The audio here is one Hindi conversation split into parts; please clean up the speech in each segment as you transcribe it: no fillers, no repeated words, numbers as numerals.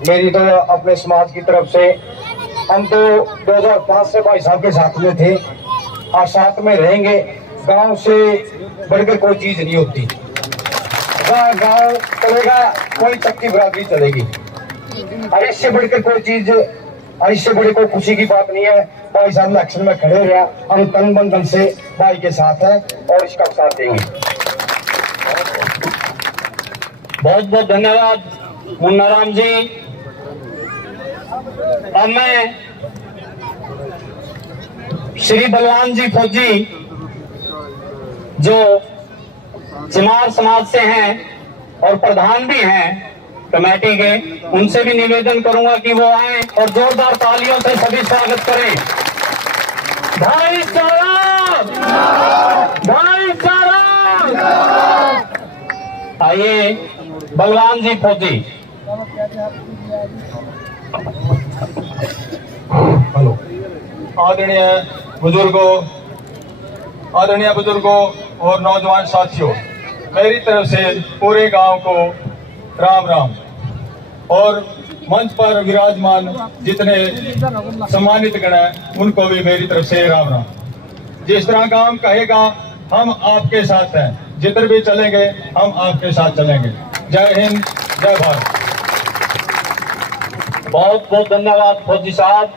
मेरी तो अपने समाज की तरफ से, हम तो 2005 से भाई साहब के साथ में थे और साथ में रहेंगे। गांव से बढ़कर कोई चीज नहीं होती। गांव चलेगा, कोई चक्की बरादरी चलेगी, और इससे बढ़कर कोई चीज, और इससे बड़ी कोई खुशी की बात नहीं है। भाई साहब इलेक्शन में खड़े रहा, हम तन मन धन से भाई के साथ हैं और इसका साथ देंगे। बहुत बहुत धन्यवाद मुन्ना राम जी। अब मैं श्री बलवान जी फौजी जो चमार समाज से हैं और प्रधान भी हैं कमेटी के, उनसे भी निवेदन करूंगा कि वो आए और जोरदार तालियों से सभी स्वागत करें। भाईचारा, भाईचारा। आइए बलवान जी फौजी। हेलो आदरणीय बुजुर्गों और नौजवान साथियों, मेरी तरफ से पूरे गांव को राम राम। और मंच पर विराजमान जितने सम्मानित गण हैं उनको भी मेरी तरफ से राम राम। जिस तरह गांव कहेगा हम आपके साथ हैं, जिधर भी चलेंगे हम आपके साथ चलेंगे। जय हिंद, जय भारत। बहुत बहुत धन्यवाद फौजी साहब।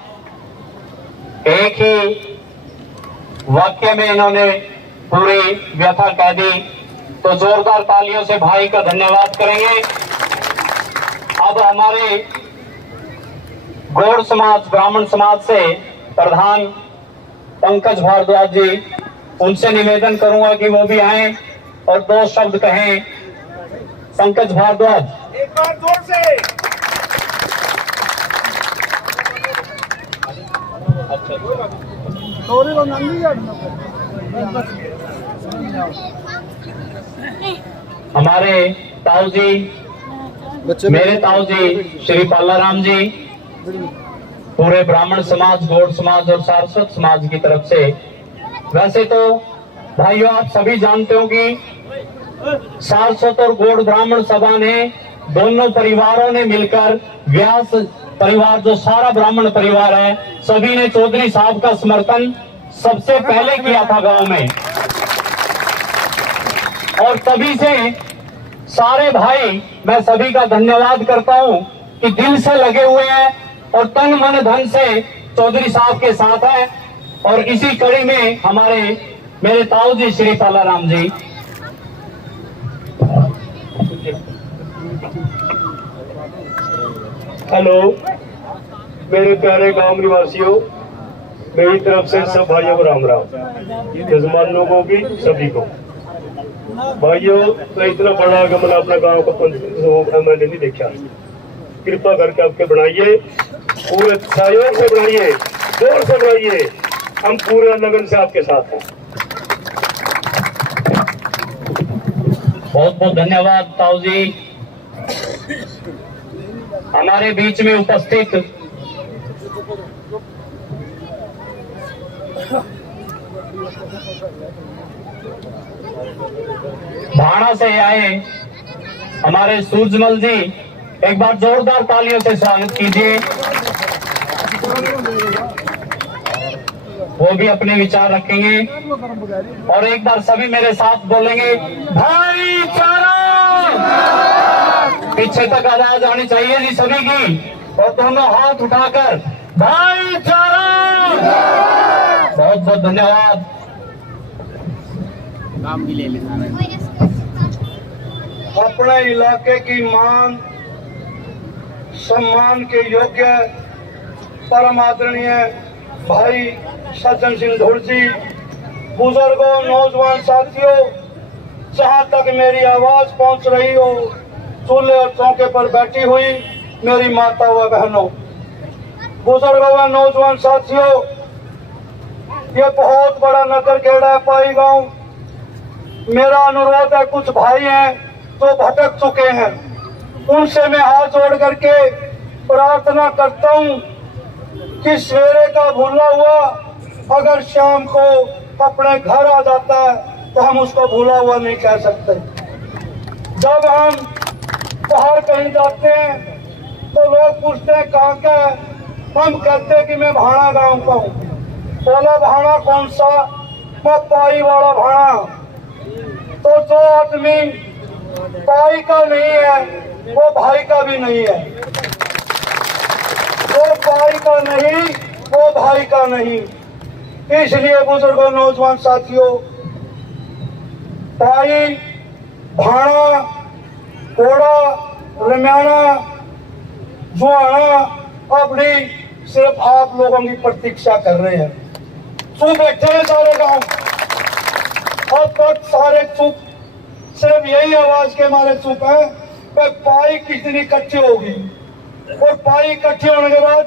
एक ही वाक्य में इन्होंने पूरी व्यथा कह दी, तो जोरदार तालियों से भाई का धन्यवाद करेंगे। अब हमारे गौड़ समाज, ब्राह्मण समाज से प्रधान पंकज भारद्वाज जी, उनसे निवेदन करूंगा कि वो भी आए और दो शब्द कहें। पंकज भारद्वाज, एक बार जोर से। हमारे ताऊ जी, मेरे ताऊ जी श्री पालाराम जी, पूरे ब्राह्मण समाज, गौड़ समाज और सारस्वत समाज की तरफ से। वैसे तो भाइयों आप सभी जानते हो कि सारस्वत और गौड़ ब्राह्मण सभा ने, दोनों परिवारों ने मिलकर, व्यास परिवार जो सारा ब्राह्मण परिवार है, सभी ने चौधरी साहब का समर्थन सबसे पहले किया था गांव में। और तभी से सारे भाई, मैं सभी का धन्यवाद करता हूं कि दिल से लगे हुए हैं और तन मन धन से चौधरी साहब के साथ हैं। और इसी कड़ी में हमारे मेरे ताऊ जी श्री पालाराम जी। हेलो मेरे प्यारे गांव निवासियों, मेरी तरफ से सब भाइयों को राम राम। यजमान लोगों की सभी को भाइयों, तो इतना बड़ा गमला अपना गांव का मैंने नहीं देखा। कृपा करके आपके बनाइए, पूरे सहयोग से बनाइए, जोर से बनाइए। हम पूरे लगन से आपके साथ हैं। बहुत बहुत धन्यवाद ताऊ जी। हमारे बीच में उपस्थित भाड़ा से आए हमारे सूरजमल जी, एक बार जोरदार तालियों से स्वागत कीजिए। वो भी अपने विचार रखेंगे और एक बार सभी मेरे साथ बोलेंगे, भाईचारा। पीछे तक आवाज आनी चाहिए जी सभी की, और दोनों हाथ उठाकर भाईचारा। बहुत बहुत धन्यवाद। अपने इलाके की मान सम्मान के योग्य परम आदरणीय भाई सज्जन सिंह धुड़ जी, बुजुर्गों, नौजवान साथियों, जहां तक मेरी आवाज पहुंच रही हो, चूल्हे और चौके पर बैठी हुई मेरी माता व बहनों, बुजुर्गों व नौजवान साथियों, ये बहुत बड़ा नगर खेड़ा है पाई गांव। मेरा अनुरोध है, कुछ भाई हैं तो भटक चुके हैं, उनसे मैं हाथ जोड़ करके प्रार्थना करता हूं कि सवेरे का भूला हुआ अगर शाम को अपने घर आ जाता है तो हम उसको भूला हुआ नहीं कह सकते। जब हम बाहर कहीं जाते हैं तो लोग पूछते हैं कहाँ का है, हम कहते हैं कि मैं भाणा गांव का हूँ। बोला भाणा कौन सा? मैं पाई वाला भाणा। तो जो आदमी पाई का नहीं है वो भाई का भी नहीं है, वो पाई का नहीं वो भाई का नहीं। इसलिए बुजुर्गों, नौजवान साथियों, पाई, भाणा, कोड़ा, रम्याना, जुआना अपनी सिर्फ आप लोगों की प्रतीक्षा कर रहे हैं। चुप बैठे हैं सारे गांव, अब तक सारे चुप, सिर्फ यही आवाज के मारे चुप है कि पाई किस दिन इकट्ठी होगी, और पाई इकट्ठी होने के बाद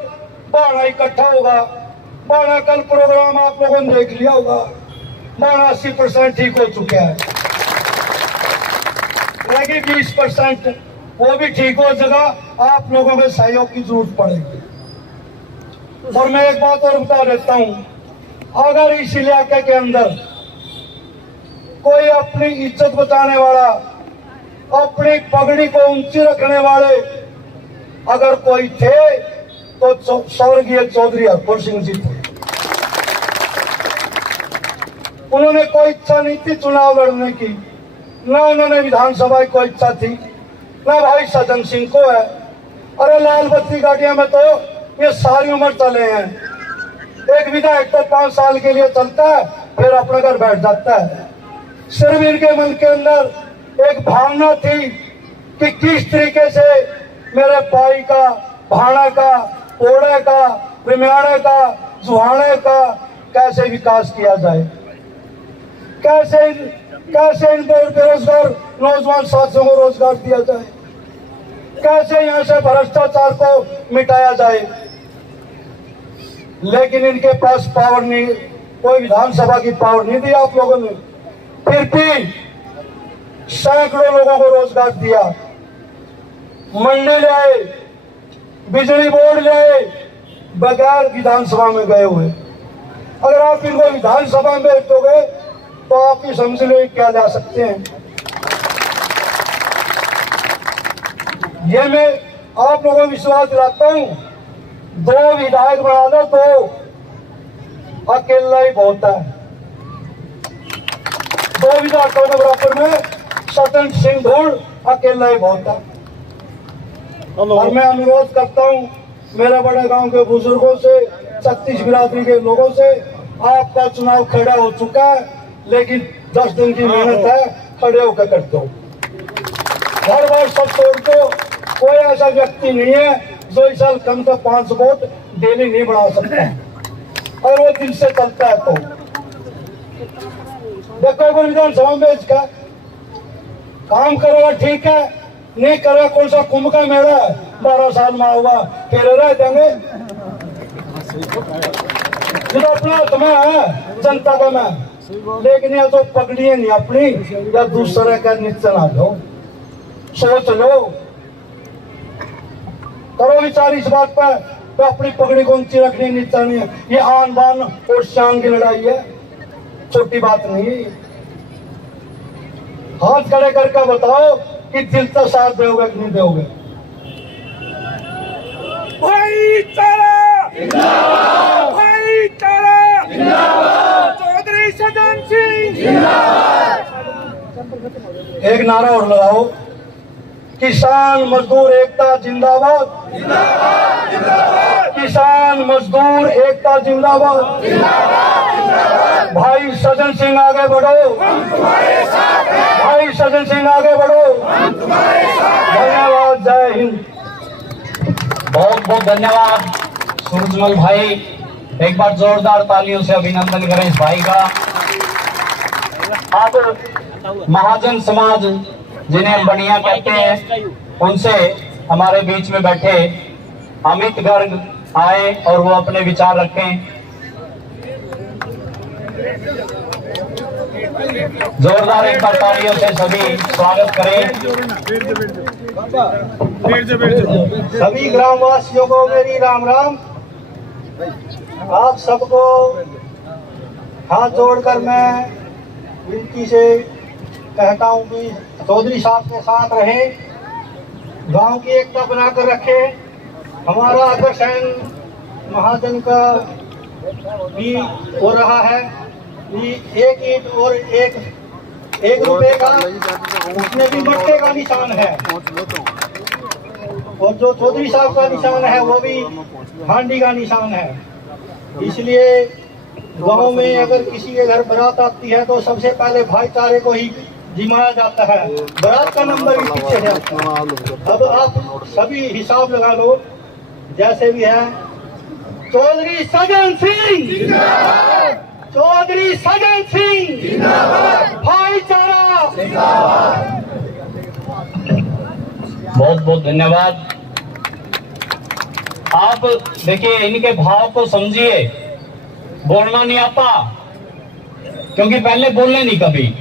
बाणा इकट्ठा होगा। बाणा कल प्रोग्राम आप लोगों ने देख लिया होगा, बाणा 80% ठीक हो चुका है, रहेगी 20%, वो भी ठीक हो जगह। आप लोगों के सहयोग की जरूरत पड़ेगी। और मैं एक बात और बता देता हूं, अगर इस इलाके के अंदर कोई अपनी इज्जत बचाने वाला, अपनी पगड़ी को ऊंची रखने वाले अगर कोई थे तो स्वर्गीय चौधरी हरपुर सिंह जी थे। उन्होंने कोई इच्छा नहीं थी चुनाव लड़ने की, ना उन्होंने विधानसभा की कोई इच्छा थी, ना भाई सज्जन सिंह को है। अरे लाल बत्ती गाड़ियां में तो ये सारी उम्र चले हैं। एक विधायक तो 5 साल के लिए चलता है, फिर अपने घर बैठ जाता है। सिर्फ इनके मन के अंदर एक भावना थी कि किस तरीके से मेरे पाई का, भाणा का, ओड़े का, रिम्याणे का, जुहाने का कैसे विकास किया जाए, कैसे इन बेरोजगार नौजवान साथियों को रोजगार दिया जाए, कैसे यहाँ से भ्रष्टाचार को मिटाया जाए। लेकिन इनके पास पावर नहीं, कोई विधानसभा की पावर नहीं दी आप लोगों ने, फिर भी सैकड़ों लोगों को रोजगार दिया। मंडी ले आए, बिजली बोर्ड ले आए, बगैर विधानसभा में गए हुए। अगर आप इनको विधानसभा में भेज दोगे तो आप ही समझ लो क्या ला सकते हैं। ये मैं आप लोगों को विश्वास दिलाता हूं, 2 विधायक बना दो तो अकेला ही बहुत है। 2 विधायकों के बराबर में सज्जन सिंह धूड़ अकेला ही बहुत है। और मैं अनुरोध करता हूं मेरे बड़े गांव के बुजुर्गों से, 36 बिरादरी के लोगों से, आपका चुनाव खड़ा हो चुका है, लेकिन 10 दिन की मेहनत है, खड़े होकर कर दो। हर बार सब तोड़ दो। कोई ऐसा व्यक्ति नहीं है जो इस साल कम से 5 वोट डेली नहीं बढ़ा सकता, और वो दिल से चलता है। तो देखो विधानसभा में इसका काम करेगा ठीक है, नहीं करेगा कौन सा कुंभ का मेला है, 12 साल में होगा, फिर रह देंगे। जो अपना तुम्हें है जनता का मैं, लेकिन या तो पकड़िए नहीं अपनी, या दूसरे का नीचे ना लो। सोच लो, करो विचार इस बात पर, तो अपनी पगड़ी को ऊंची रखनी, नीचा नहीं है। ये आन बान और शान की लड़ाई है, छोटी बात नहीं है। हाथ खड़े करके बताओ कि दिल का साथ दोगे कि नहीं दोगे। चौधरी सज्जन सिंह एक नारा और लगाओ, किसान मजदूर एकता जिंदाबाद, किसान मजदूर एकता जिंदाबाद। भाई सज्जन सिंह आगे बढ़ो, भाई सज्जन सिंह आगे बढ़ो। धन्यवाद, जय हिंद। बहुत बहुत धन्यवाद सूरजमल भाई। एक बार जोरदार तालियों से अभिनंदन करें इस भाई का। अब महाजन समाज जिन्हें हम बनिया कहते हैं, उनसे हमारे बीच में बैठे अमित गर्ग आए और वो अपने विचार रखें। जोरदार एक बार तालियों से सभी स्वागत करें। सभी ग्रामवासियों को मेरी राम राम। आप सबको हाथ जोड़कर मैं विनती से कहता हूं कि चौधरी साहब के साथ रहें, गांव की एकता बनाकर रखें, हमारा अग्रसेन महाजन का भी हो रहा है। एक ईंट और एक रुपए का, उसमें भी मटके का निशान है, और जो चौधरी साहब का निशान है वो भी हांडी का निशान है। इसलिए गांव में अगर किसी के घर बारात आती है तो सबसे पहले भाईचारे को ही जिमाया जाता है, बारात का नंबर भी पीछे है। अब आप सभी हिसाब लगा लो, जैसे भी है। चौधरी सज्जन सिंह, चौधरी सज्जन सिंह, भाईचारा। बहुत बहुत धन्यवाद। आप देखिए, इनके भाव को समझिए। बोलना नहीं आता क्योंकि पहले बोलने नहीं कभी,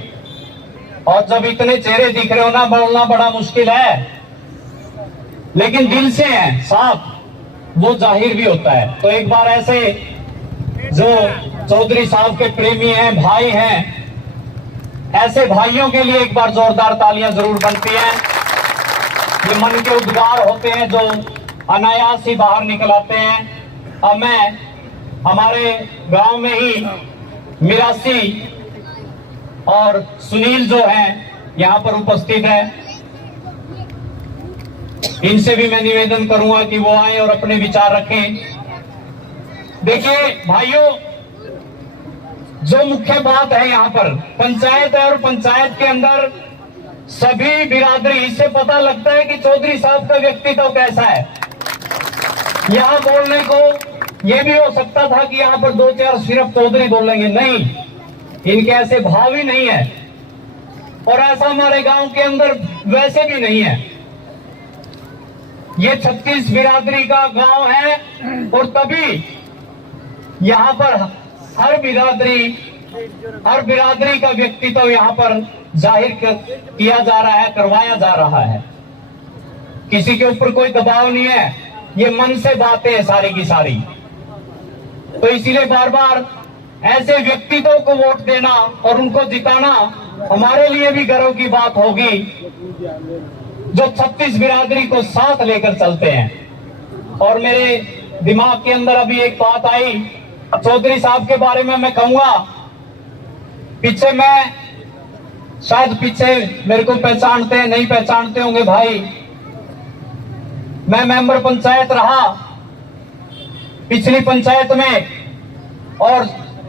और जब इतने चेहरे दिख रहे हो ना, बोलना बड़ा मुश्किल है, लेकिन दिल से है साफ, वो जाहिर भी होता है। तो एक बार ऐसे जो चौधरी साहब के प्रेमी हैं, भाई हैं, ऐसे भाइयों के लिए एक बार जोरदार तालियां जरूर बनती हैं। ये मन के उद्गार होते हैं जो अनायास ही बाहर निकल आते हैं। अब मैं हमारे गांव में ही मिरासी और सुनील जो हैं यहाँ पर उपस्थित हैं, इनसे भी मैं निवेदन करूंगा कि वो आए और अपने विचार रखें। देखिए भाइयों, जो मुख्य बात है यहाँ पर पंचायत है, और पंचायत के अंदर सभी बिरादरी, इससे पता लगता है कि चौधरी साहब का व्यक्तित्व कैसा है। यहाँ बोलने को ये भी हो सकता था कि यहाँ पर 2-4 सिर्फ चौधरी बोलेंगे, नहीं, इनके ऐसे भाव ही नहीं है, और ऐसा हमारे गांव के अंदर वैसे भी नहीं है। ये 36 बिरादरी का गांव है, और तभी यहाँ पर हर बिरादरी का व्यक्तित्व यहाँ पर जाहिर किया जा रहा है, करवाया जा रहा है। किसी के ऊपर कोई दबाव नहीं है, ये मन से बातें हैं सारी की सारी। तो इसीलिए बार बार ऐसे व्यक्तित्व को वोट देना और उनको जिताना हमारे लिए भी गर्व की बात होगी, जो 36 बिरादरी को साथ लेकर चलते हैं। और मेरे दिमाग के अंदर अभी एक बात आई, चौधरी साहब के बारे में मैं कहूंगा। पीछे मेरे को पहचानते हैं, नहीं पहचानते होंगे भाई, मैं मेंबर पंचायत रहा पिछली पंचायत में, और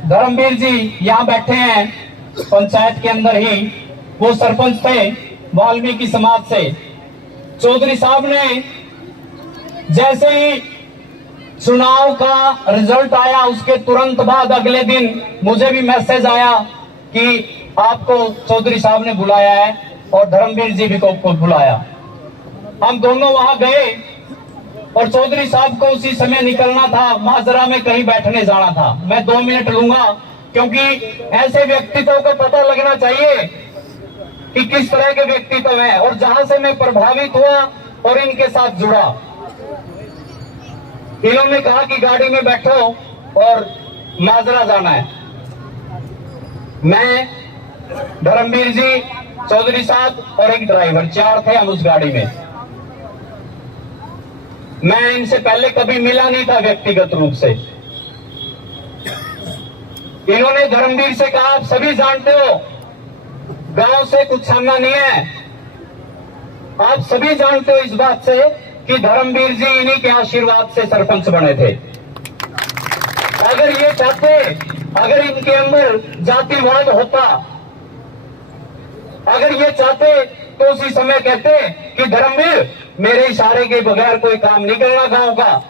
धर्मवीर जी यहाँ बैठे हैं पंचायत के अंदर ही, वो सरपंच थे वाल्मीकि समाज से। चौधरी साहब ने जैसे ही चुनाव का रिजल्ट आया, उसके तुरंत बाद अगले दिन मुझे भी मैसेज आया कि आपको चौधरी साहब ने बुलाया है, और धर्मवीर जी भी को बुलाया। हम दोनों वहां गए, और चौधरी साहब को उसी समय निकलना था, माजरा में कहीं बैठने जाना था। मैं 2 मिनट लूंगा, क्योंकि ऐसे व्यक्तित्व को पता लगना चाहिए कि किस तरह के व्यक्तित्व है। और जहां से मैं प्रभावित हुआ और इनके साथ जुड़ा, इन्होंने कहा कि गाड़ी में बैठो और माजरा जाना है। मैं, धर्मवीर जी, चौधरी साहब और एक ड्राइवर, 4 थे हम उस गाड़ी में। मैं इनसे पहले कभी मिला नहीं था व्यक्तिगत रूप से। इन्होंने धर्मवीर से कहा, आप सभी जानते हो गांव से कुछ छानना नहीं है, आप सभी जानते हो इस बात से कि धर्मवीर जी इन्हीं के आशीर्वाद से सरपंच बने थे। अगर ये चाहते, अगर इनके अंदर जातिवाद होता, अगर ये चाहते तो उसी समय कहते कि धर्मवीर मेरे इशारे के बगैर कोई काम नहीं करना गांव का।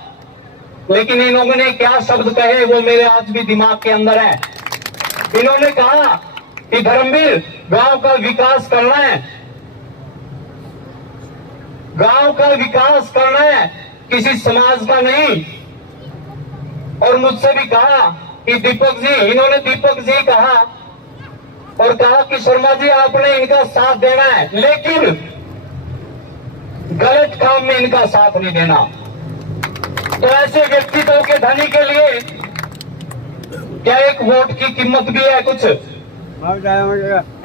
लेकिन इन्होंने क्या शब्द कहे वो मेरे आज भी दिमाग के अंदर है। इन्होंने कहा कि धर्मवीर गांव का विकास करना है, गांव का विकास करना है, किसी समाज का नहीं। और मुझसे भी कहा कि दीपक जी, इन्होंने दीपक जी कहा, और कहा कि शर्मा जी आपने इनका साथ देना है, लेकिन गलत काम में इनका साथ नहीं देना। तो ऐसे व्यक्तित्व के धनी के लिए क्या एक वोट की कीमत भी है कुछ?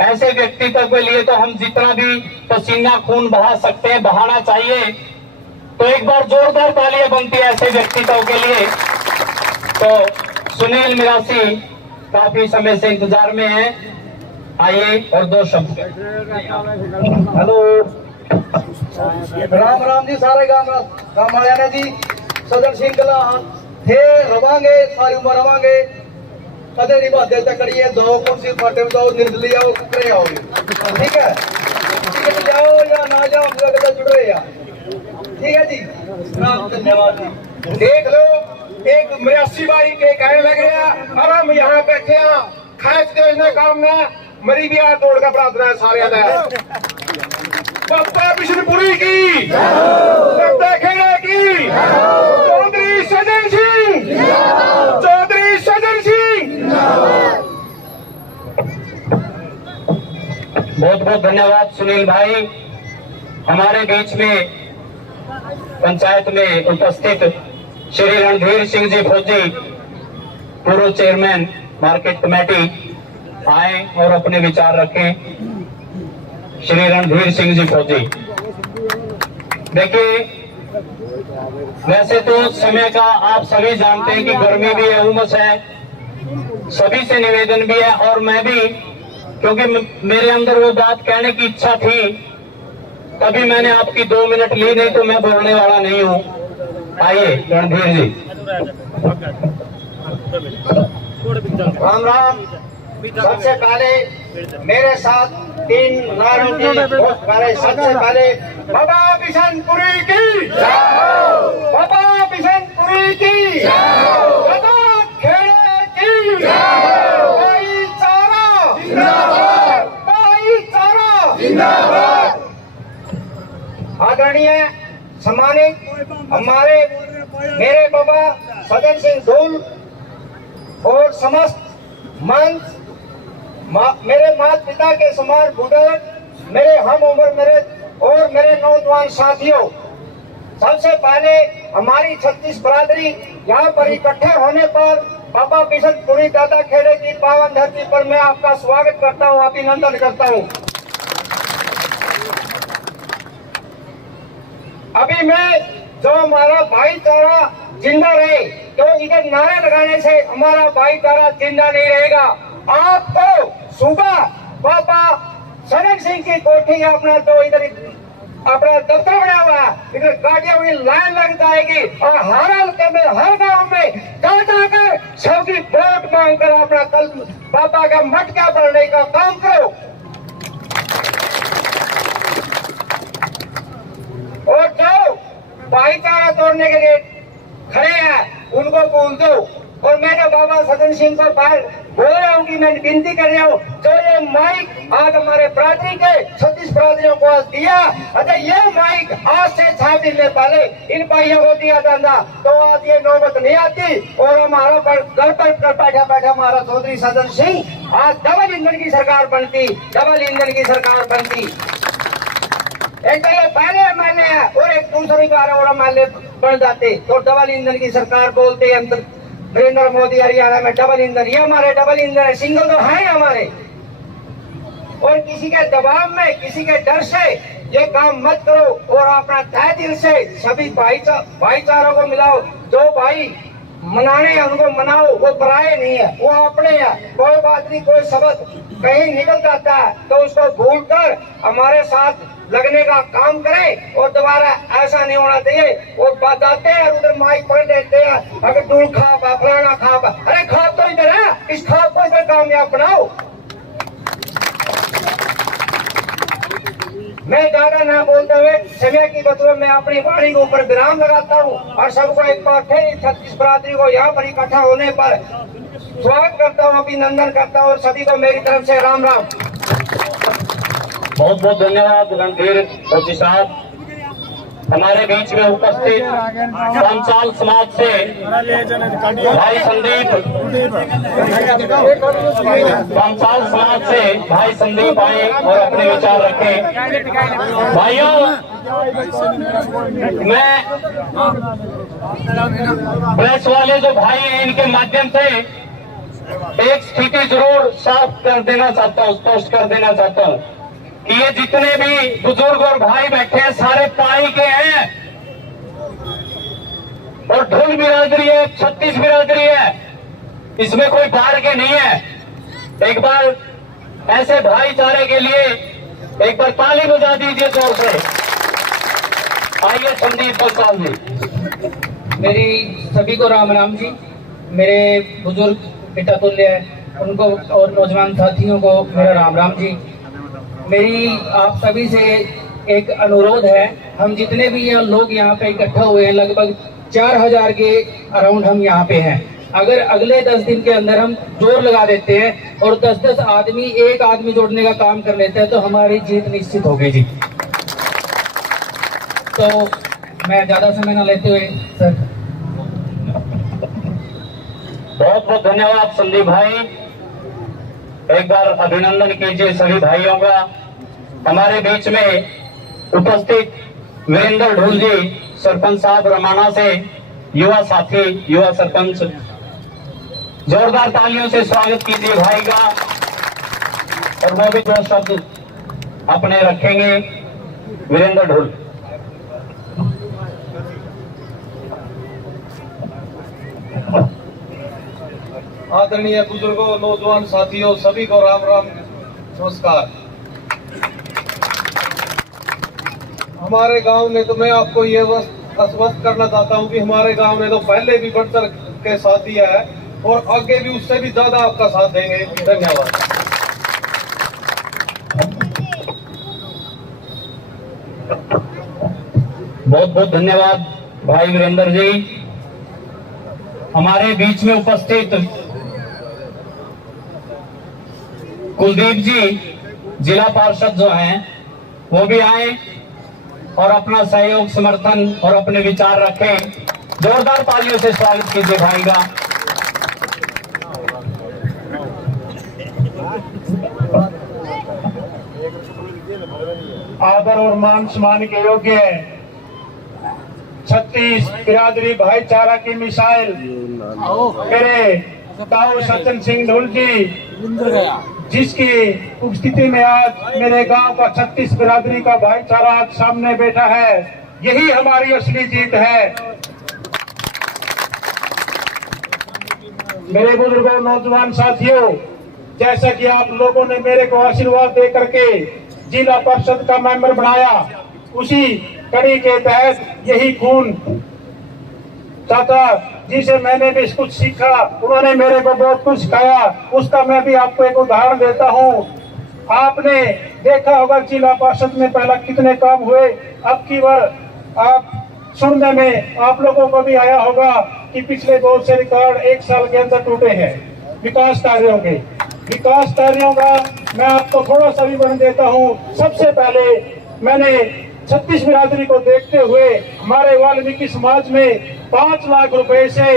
ऐसे व्यक्तित्व के लिए तो हम जितना भी पसीना खून बहा सकते हैं, बहाना चाहिए। तो एक बार जोरदार तालियां बनती अच्छे व्यक्तित्व के लिए। तो सुनील मिरासी काफी समय से इंतजार में है, आइए और 2 शब्द। हेलो, राम राम जी सारे गांव वाले ने जी। सदन सिंह कला थे रवांगे, सारी उम्र रवांगे, कदे नहीं बात देता करिए। जाओ कुर्सी फाटे में जाओ, निर्दली आओ, करे आओ, ठीक है? टिकट जाओ या ना जाओ, मुझे जुड़ रहे यार, ठीक है जी। राम धन्यवाद जी। देख लो, एक 82 बारी के कहने लग गया, अब हम यहाँ बैठे हैं खास के काम में मरी भी तोड़ का प्रार्थना है सारे बाबा बिशनपुरी की, बाबा खेड़ा की, चौधरी सजन सिंह, चौधरी सजन सिंह। बहुत बहुत धन्यवाद सुनील भाई। हमारे बीच में पंचायत में उपस्थित श्री रणधीर सिंह जी फौजी, पूर्व चेयरमैन मार्केट कमेटी, आए और अपने विचार रखें। श्री रणधीर सिंह जी फौजी, देखिए वैसे तो समय का आप सभी जानते हैं कि गर्मी भी है, उमस है, सभी से निवेदन भी है और मैं भी, क्योंकि मेरे अंदर वो बात कहने की इच्छा थी, तभी मैंने आपकी 2 मिनट ली, नहीं तो मैं बोलने वाला नहीं हूँ। आइए रणधीर जी। राम राम। सबसे पहले मेरे साथ 3 नारों की बहुत पहले, सबसे पहले बाबा बिशनपुरी की, बाबा बिशनपुरी की, बाबा खेड़े की, भाईचारा जिंदाबाद, भाईचारा जिंदाबाद। आदरणीय सम्मानित हमारे मेरे बाबा सजन सिंह धूल और समस्त मंच, मेरे माता पिता के समान बुजुर्ग, मेरे हम उम्र मेरे नौजवान साथियों, सबसे पहले हमारी 36 बरादरी यहाँ पर इकट्ठे होने पर बाबा बिशनपुरी दादा खेड़े की पावन धरती पर मैं आपका स्वागत करता हूँ, अभिनंदन करता हूँ। अभी मैं जो हमारा भाईचारा जिंदा रहे, तो इधर नारे लगाने से हमारा भाईचारा जिंदा नहीं रहेगा। आपको सुबह बाबा सजन सिंह की कोठी अपना तो इधर अपना दफ्तर बना हुआ है, इधर गाड़ियों की लाइन लग जाएगी और हर हल्के में हर गांव में जा जाकर सबकी वोट मांग कर अपना कल बाबा का मटका भरने का काम करो। और जो भाईचारा तोड़ने के लिए खड़े हैं उनको बोल दो। और मैंने बाबा सजन सिंह को बाहर बोल रहा हूँ कि मैं विनती कर रहा हूँ, जो ये माइक आज हमारे बरादरी के 36 बरादरियों को आज दिया, अच्छा ये माइक आज से 6 दिन में पहले इन भाइयों को दिया जाता तो आज ये नौबत नहीं आती और हमारा घर पर बैठा बैठा हमारा चौधरी सजन सिंह आज डबल इंजन की सरकार बनती, डबल इंजन की सरकार बनती। एक तो ये पहले एमएलए है और एक दूसरी बार और एमएलए बन जाते तो डबल इंजन की सरकार बोलते हम। नरेंद्र मोदी हरियाणा में डबल इंजन, ये हमारे डबल इंजन है, सिंगल तो है हमारे। और किसी के दबाव में, किसी के डर से ये काम मत करो और अपना तहे दिल से सभी भाईचारों को मिलाओ। जो भाई मनाने हैं उनको मनाओ, वो पराये नहीं है, वो अपने हैं। कोई बात नहीं, कोई शब्द कहीं निकल जाता है तो उसको भूल कर हमारे साथ लगने का काम करें और दोबारा ऐसा नहीं होना चाहिए। वो बताते हैं उधर माइक पकड़ लेते हैं, अगर टूल खाप फलाना खाप, अरे खाप तो इधर है, इस खाप को इधर कामयाब बनाओ। मैं ज्यादा ना बोलते हुए समय की बचत में अपनी वाणी के ऊपर विराम लगाता हूँ और सबको एक बार फिर 36 बरादरी को यहाँ पर इकट्ठा होने पर स्वागत करता हूँ, अभिनंदन करता हूँ और सभी को मेरी तरफ से राम राम। बहुत बहुत धन्यवाद रणधीर फौजी साहब। हमारे बीच में उपस्थित पंचाल समाज से भाई संदीप, पंचाल समाज से भाई संदीप आए और अपने विचार रखे। भाइयों, मैं प्रेस वाले जो भाई हैं इनके माध्यम से एक स्थिति जरूर साफ कर देना चाहता हूँ, स्पष्ट कर देना चाहता हूँ कि ये जितने भी बुजुर्ग और भाई बैठे हैं सारे पाई के हैं। और ढोल बिरादरी है, 36 बिरादरी है, इसमें कोई बाहर के नहीं है। एक बार ऐसे भाईचारे के लिए एक बार ताली बजा दीजिए जोर से। आइए संदीप बलसाल जी। मेरी सभी को राम राम जी। मेरे बुजुर्ग पिता तुल्य है उनको और नौजवान साथियों को मेरा राम राम जी। मेरी आप सभी से एक अनुरोध है, हम जितने भी ये लोग यहाँ पे इकट्ठा हुए हैं, लगभग 4000 के अराउंड हम यहाँ पे हैं। अगर अगले 10 दिन के अंदर हम जोर लगा देते हैं और 10-10 आदमी एक आदमी जोड़ने का काम कर लेते हैं तो हमारी जीत निश्चित होगी जी। तो मैं ज्यादा समय न लेते हुए सर, बहुत बहुत धन्यवाद संदीप भाई। एक बार अभिनंदन कीजिए सभी भाइयों का। हमारे बीच में उपस्थित वीरेंद्र ढोल जी, सरपंच साहब रमाना से, युवा साथी, युवा सरपंच, जोरदार तालियों से स्वागत कीजिए भाई का। और वो भी 2 शब्द अपने रखेंगे वीरेंद्र ढोल। आदरणीय बुजुर्गों, नौजवान साथियों, सभी को राम राम, नमस्कार। हमारे गांव में तो मैं आपको ये आश्वस्त करना चाहता हूं कि हमारे गांव में तो पहले भी बढ़ चढ़ के साथ दिया है और आगे भी उससे भी ज्यादा आपका साथ देंगे। धन्यवाद। बहुत बहुत धन्यवाद भाई वीरेंद्र जी। हमारे बीच में उपस्थित कुलदीप जी, जिला पार्षद जो हैं, वो भी आए और अपना सहयोग, समर्थन और अपने विचार रखें। जोरदार तालियों से स्वागत कीजिए भाई का। आदर और मान सम्मान के योग्य 36 बिरादरी भाईचारा की मिसाइल मेरे ताऊ सज्जन सिंह ढोल जी, जिसकी उपस्थिति में आज मेरे गांव का 36 बिरादरी का भाईचारा आज सामने बैठा है, यही हमारी असली जीत है। मेरे बुजुर्गों, नौजवान साथियों, जैसा कि आप लोगों ने मेरे को आशीर्वाद दे करके जिला परिषद का मेंबर बनाया, उसी कड़ी के तहत यही खून चाचा जिसे मैंने भी कुछ सीखा, उन्होंने मेरे को बहुत कुछ सिखाया, उसका मैं भी आपको एक उदाहरण देता हूँ। आपने देखा होगा जिला परिषद में पहला कितने काम हुए, अब की बार आप सुनने में आप लोगों को भी आया होगा कि पिछले बहुत से रिकॉर्ड 1 साल के अंदर टूटे हैं विकास कार्यों के। विकास कार्यों का मैं आपको थोड़ा सा विवरण देता हूँ। सबसे पहले मैंने 36 बिरादरी को देखते हुए हमारे वाल्मीकि समाज में 5 लाख रुपए से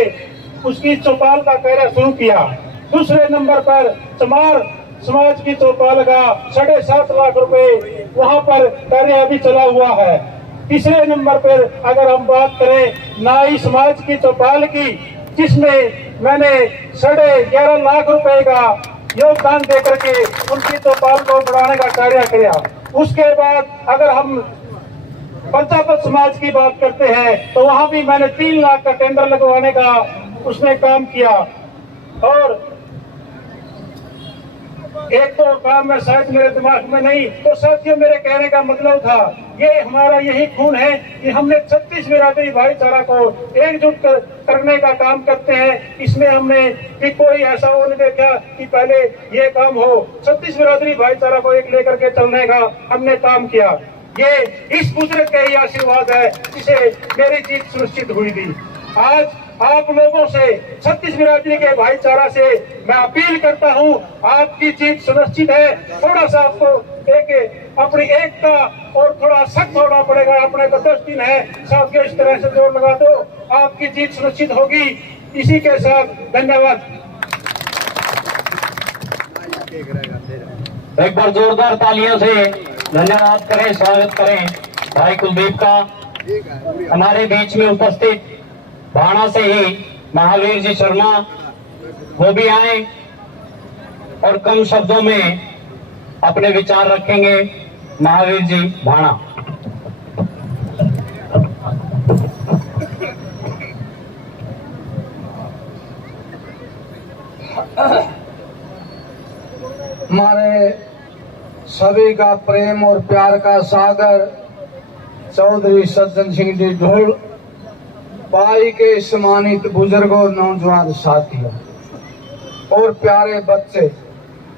उसकी चौपाल का कार्य शुरू किया। दूसरे नंबर पर चमार समाज की चौपाल का 7.5 लाख रुपए वहां पर कार्य अभी चला हुआ है। तीसरे नंबर पर अगर हम बात करें नाई समाज की चौपाल की, जिसमें मैंने 11.5 लाख रुपए का योगदान देकर के उनकी चौपाल को बढ़ाने का कार्य किया। उसके बाद अगर हम पंचापत समाज की बात करते हैं तो वहां भी मैंने 3 लाख का टेंडर लगवाने का उसने काम किया। और एक तो काम में शायद मेरे दिमाग में नहीं, तो साथियों मेरे कहने का मतलब था ये हमारा यही खून है कि हमने 36 बिरादरी भाईचारा को एकजुट करने का काम करते हैं। इसमें हमने कि कोई ऐसा वो नहीं देखा कि पहले ये काम हो, 36 बिरादरी भाईचारा को एक लेकर के चलने का हमने काम किया। ये इस कुदरत का ही आशीर्वाद है जिसे मेरी जीत सुनिश्चित हुई थी। आज आप लोगों से 36 बिरादरी के भाईचारा से मैं अपील करता हूं, आपकी जीत सुनिश्चित है। थोड़ा सा आपको एक अपनी एकता और थोड़ा सख्त होना पड़ेगा। अपने को 10 दिन है, साथियों इस तरह से जोर लगा दो, आपकी जीत सुनिश्चित होगी। इसी के साथ धन्यवाद। एक बार जोरदार तालियों से धन्यवाद करें, स्वागत करें भाई कुलदीप का। हमारे बीच में उपस्थित भाणा से ही महावीर जी शर्मा, वो भी आए और कम शब्दों में अपने विचार रखेंगे। महावीर जी भाणा। हमारे सभी का प्रेम और प्यार का सागर चौधरी सज्जन सिंह जी ढोल, पाई के सम्मानित बुजुर्गों, नौजवान साथियों और प्यारे बच्चे,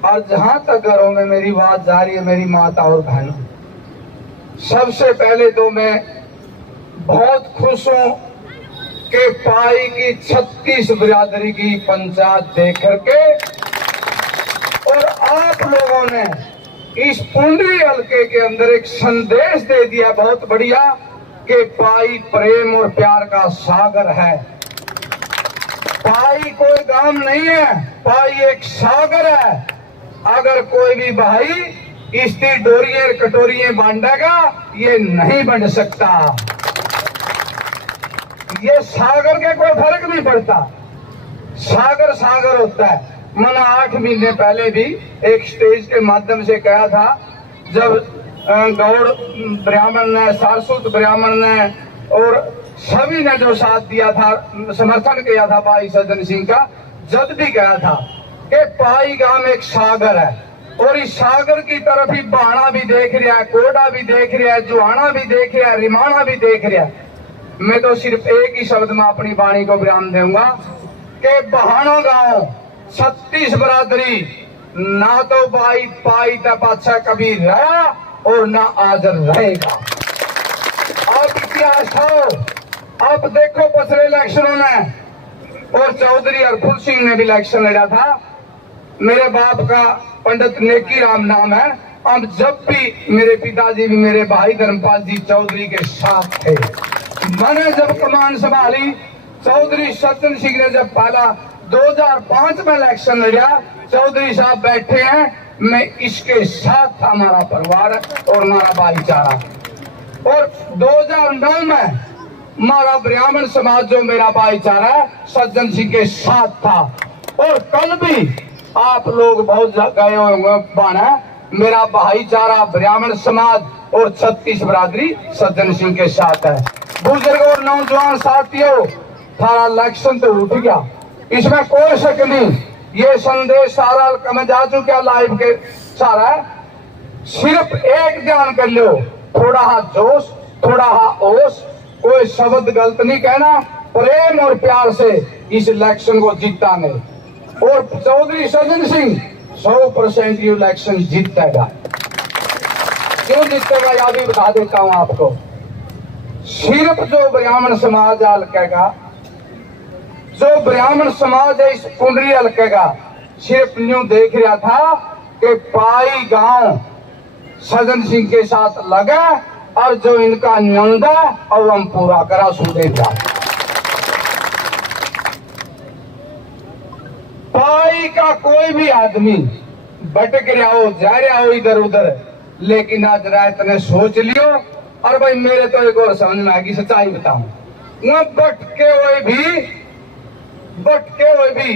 और जहां तक घरों में मेरी बात जा रही है, मेरी माता और बहनों, सबसे पहले तो मैं बहुत खुश हूं कि पाई की 36 बिरादरी की पंचायत देख करके और आप लोगों ने इस पुंडरी हल्के के अंदर एक संदेश दे दिया बहुत बढ़िया कि पाई प्रेम और प्यार का सागर है। पाई कोई गांव नहीं है, पाई एक सागर है। अगर कोई भी भाई इसकी डोरियां कटोरियां बांटेगा, ये नहीं बन सकता। ये सागर के कोई फर्क नहीं पड़ता, सागर सागर होता है। मैंने 8 महीने पहले भी एक स्टेज के माध्यम से कहा था, जब गौड़ ब्राह्मण ने, सारस्वत ब्राह्मण ने और सभी ने जो साथ दिया था, समर्थन किया था पाई सज्जन सिंह का, जब भी कहा था कि पाई गांव एक सागर है और इस सागर की तरफ ही बहाना भी देख रहा है, कोडा भी देख रहा है, जुहाना भी देख रहा है, रिमाना भी देख रहा है। मैं तो सिर्फ एक ही शब्द में अपनी वाणी को बयान दूंगा कि बहाना गांव 36 बिरादरी ना तो भाई पाई तक पाछा कभी रहा और ना आज रहेगा। अब इतिहास था, अब देखो पिछले इलेक्शनों में और चौधरी हरपुर सिंह ने भी इलेक्शन लड़ा था। मेरे बाप का पंडित नेकी राम नाम है। अब जब भी मेरे पिताजी भी मेरे भाई धर्मपाल जी चौधरी के साथ थे। मैंने जब कमान संभाली, चौधरी सज्जन सिंह ने जब पहला 2005 में इलेक्शन लड़ा, चौधरी साहब बैठे हैं, मैं इसके साथ था, हमारा परिवार और हमारा भाईचारा। और 2009 में हमारा ब्राह्मण समाज जो मेरा भाईचारा है, सज्जन सिंह के साथ था। और कल भी आप लोग बहुत गए होंगे बाना, मेरा भाईचारा ब्राह्मण समाज और 36 बिरादरी सज्जन सिंह के साथ है। बुजुर्ग और नौजवान साथियों, थारा इलेक्शन तो उठ गया, इसमें कोई शक नहीं। ये संदेश सारा हल्का में जा चुका लाइव के सारा। सिर्फ एक ध्यान कर लो, थोड़ा हा जोश, थोड़ा हा ओश, कोई शब्द गलत नहीं कहना, प्रेम और प्यार से इस इलेक्शन को जीताने। और चौधरी सज्जन सिंह 100% ये इलेक्शन जीतेगा। क्यों जीतेगा यह भी बता देता हूं आपको। सिर्फ जो ब्राह्मण समाज हल्के का, जो ब्राह्मण समाज है इस पुंडरी हल्के का, सिर्फ न्यू देख रहा था कि पाई गांव सज्जन सिंह के साथ लगा और जो इनका न्यौंदा और हम पूरा करा सुनेगा। पाई का कोई भी आदमी भटक रहा हो, जा रहा हो इधर उधर, लेकिन आज रात ने सोच लियो, और भाई मेरे तो एक और समझ में आएगी, सच्चाई बताऊं, वहां भटके हुए भी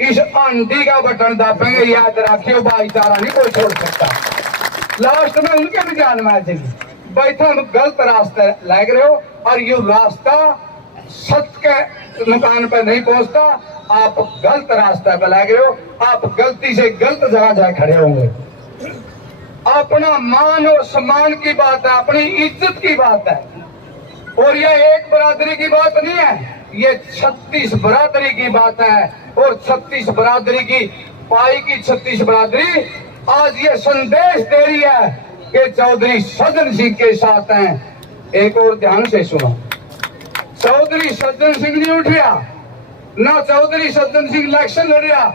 इस आंटी का बटन दापेंगे। याद रखियो, भाईचारा नहीं कोई छोड़ सकता। लास्ट में उनके भी ध्यान में आ जाएगी, भाई तुम गलत रास्ते लग रहे हो और ये रास्ता सच के मुकाम पर नहीं पहुंचता, आप गलत रास्ते पर लग रहे हो, आप गलती से गलत जगह जा खड़े होंगे। अपना मान और सम्मान की बात है, अपनी इज्जत की बात है। और ये एक बिरादरी की बात नहीं है, ये 36 बिरादरी की बात है। और 36 बिरादरी की, पाई की 36 बिरादरी आज ये संदेश दे रही है कि चौधरी सज्जन सिंह के साथ हैं। एक और ध्यान से सुनो, चौधरी सज्जन सिंह नहीं उठ रहा ना, चौधरी सज्जन सिंह इलेक्शन लड़ रहा,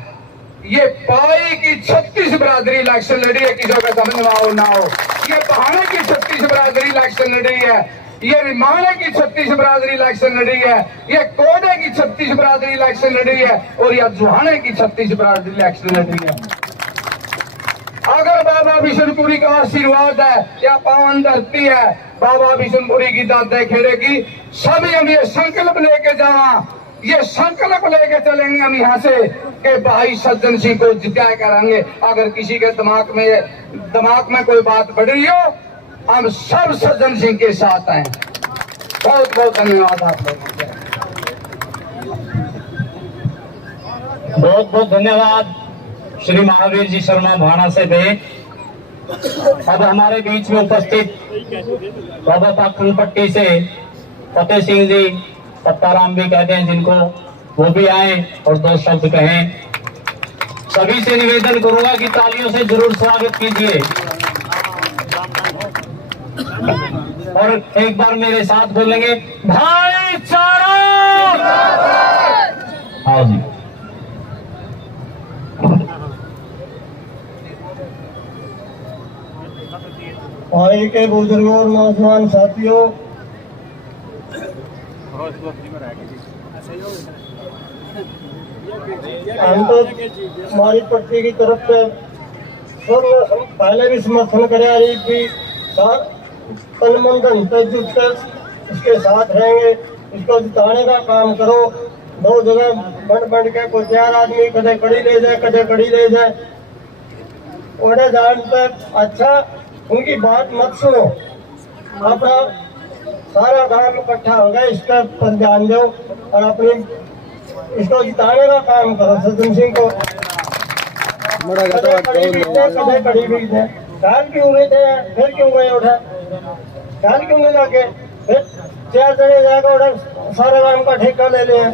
ये पाई की 36 बिरादरी इलेक्शन लड़ी है। किसी का समझ में आओ ना हो, ये बहाने की 36 बिरादरी इलेक्शन लड़ी है, ये रिमाने की 36 बिरादरी इलेक्शन लड़ी है, ये कोडे की 36 बिरादरी इलेक्शन लड़ी है, और यह जुहाने की 36 बिरादरी इलेक्शन लड़ी है। अगर बाबा बिशनपुरी का आशीर्वाद है या पावन धरती है, बाबा बिशनपुरी की दादा खेड़े की, सभी हम ये संकल्प लेके जावा, ये संकल्प लेके चलेंगे हम यहाँ से कि भाई सज्जन सिंह को जिताया करेंगे। अगर किसी के दिमाग में कोई बात बढ़ रही हो, हम सब सज्जन सिंह के साथ हैं। बहुत बहुत धन्यवाद आप लोगों को। बहुत बहुत धन्यवाद श्री महावीर जी शर्मा भाना से थे। अब हमारे बीच में उपस्थित बाबा पाखनपट्टी से फतेह सिंह जी, पत्ताराम भी कहते हैं जिनको, वो भी आए और 2 शब्द कहें। सभी से निवेदन करूंगा कि तालियों से जरूर स्वागत कीजिए और एक बार मेरे साथ बोलेंगे भाईचारा। हाँ जी। भाई के बुजुर्गों और नौजवान साथियों, हम तो हमारी पट्टी की तरफ से सब पहले भी समर्थन करे आ रही थी, तन मन धन से जुट कर इसके साथ रहेंगे। इसको जिताने का काम करो। 2 जगह बंट के कोई 4 आदमी कदे कड़ी ले जाए, कदे कड़ी ले जाए, उन्हें जान पर अच्छा उनकी बात मत सुनो। अपना सारा गांव इकट्ठा हो गया, इसका पर ध्यान दो और अपनी इसको जिताने का काम करो। सज्जन सिंह को कदे कड़ी बीच है, काल क्यों गए थे, फिर क्यों गए उठा, काल क्यों नहीं लाके, फिर 4 जने जाकर उठा सारा गांव का ठेका ले लिया,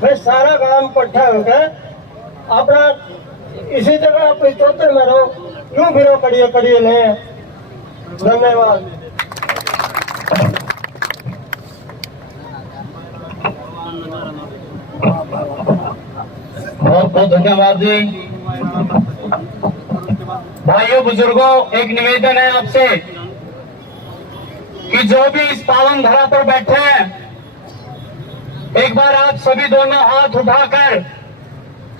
फिर सारा गांव इकट्ठा हो गया। अपना इसी जगह आप चौथे में रहो, क्यों फिर कड़िए कड़िए ले। धन्यवाद। बहुत बहुत धन्यवाद जी। भाइयों बुजुर्गों, एक निवेदन है आपसे कि जो भी इस पावन धरा पर बैठे हैं, एक बार आप सभी दोनों हाथ उठाकर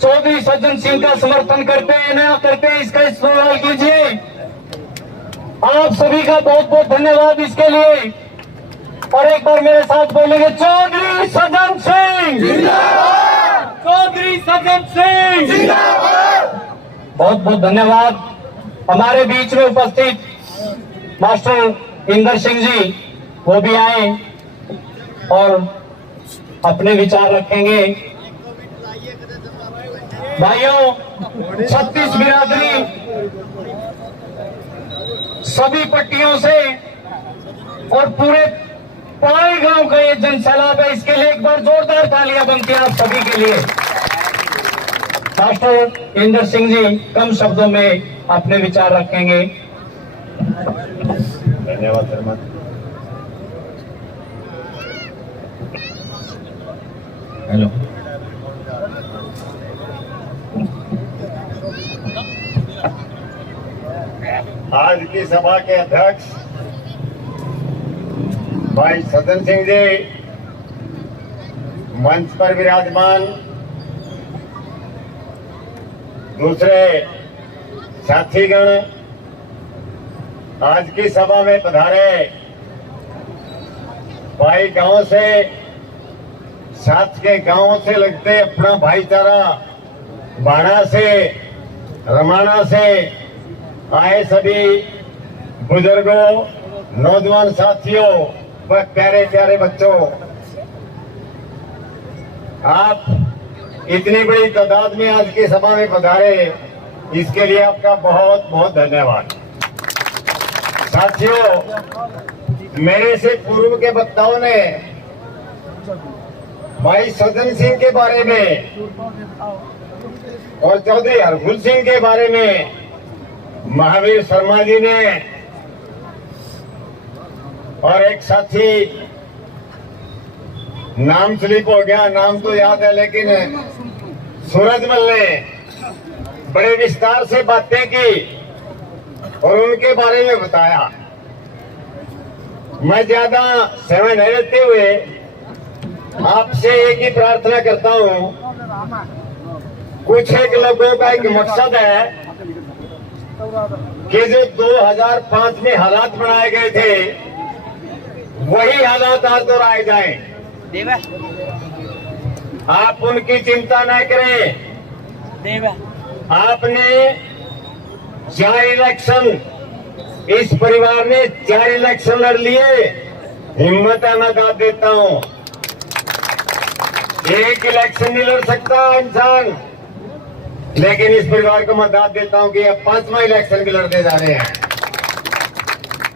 चौधरी सज्जन सिंह का समर्थन करते हैं ना करते हैं, इसका इस्तेमाल कीजिए। आप सभी का बहुत बहुत धन्यवाद इसके लिए। और एक बार मेरे साथ बोलेंगे चौधरी सज्जन सिंह जिंदाबाद, चौधरी सज्जन सिंह जिंदाबाद। बहुत बहुत धन्यवाद। हमारे बीच में उपस्थित मास्टर इंदर सिंह जी, वो भी आए और अपने विचार रखेंगे। भाइयों, 36 बिरादरी सभी पट्टियों से और पूरे पाई गांव का ये जन सैलाब है, इसके लिए एक बार जोरदार तालियां बनती हैं आप सभी के लिए। मास्टर इंदर सिंह जी कम शब्दों में अपने विचार रखेंगे। धन्यवाद शर्मा। हेलो। आज की सभा के अध्यक्ष भाई सज्जन सिंह जी, मंच पर विराजमान दूसरे साथीगण, आज की सभा में पधारे भाई गांव से, साथ के गांवों से लगते अपना भाईचारा बाणा से, रमाना से आए सभी बुजुर्गों, नौजवान साथियों व प्यारे प्यारे बच्चों, आप इतनी बड़ी तादाद में आज की सभा में पधारे, इसके लिए आपका बहुत बहुत धन्यवाद। साथियों, मेरे से पूर्व के वक्ताओं ने भाई सज्जन सिंह के बारे में और चौधरी हरगुल सिंह के बारे में, महावीर शर्मा जी ने और एक साथी नाम स्लिप हो गया, नाम तो याद है लेकिन सूरजमल ने बड़े विस्तार से बातें की और उनके बारे में बताया। मैं ज्यादा समय नहीं लेते हुए आपसे एक ही प्रार्थना करता हूं, कुछ एक लोगों का एक मकसद है कि जो 2005 में हालात बनाए गए थे वही हालात आज दोहराए जाएं। आप उनकी चिंता न करें। आपने 4 इलेक्शन, इस परिवार ने 4 इलेक्शन लड़ लिए। हिम्मत है, मैं दाद देता हूं। एक इलेक्शन नहीं लड़ सकता इंसान, लेकिन इस परिवार को मैं दाद देता हूं कि अब 5वां इलेक्शन भी लड़ते जा रहे हैं।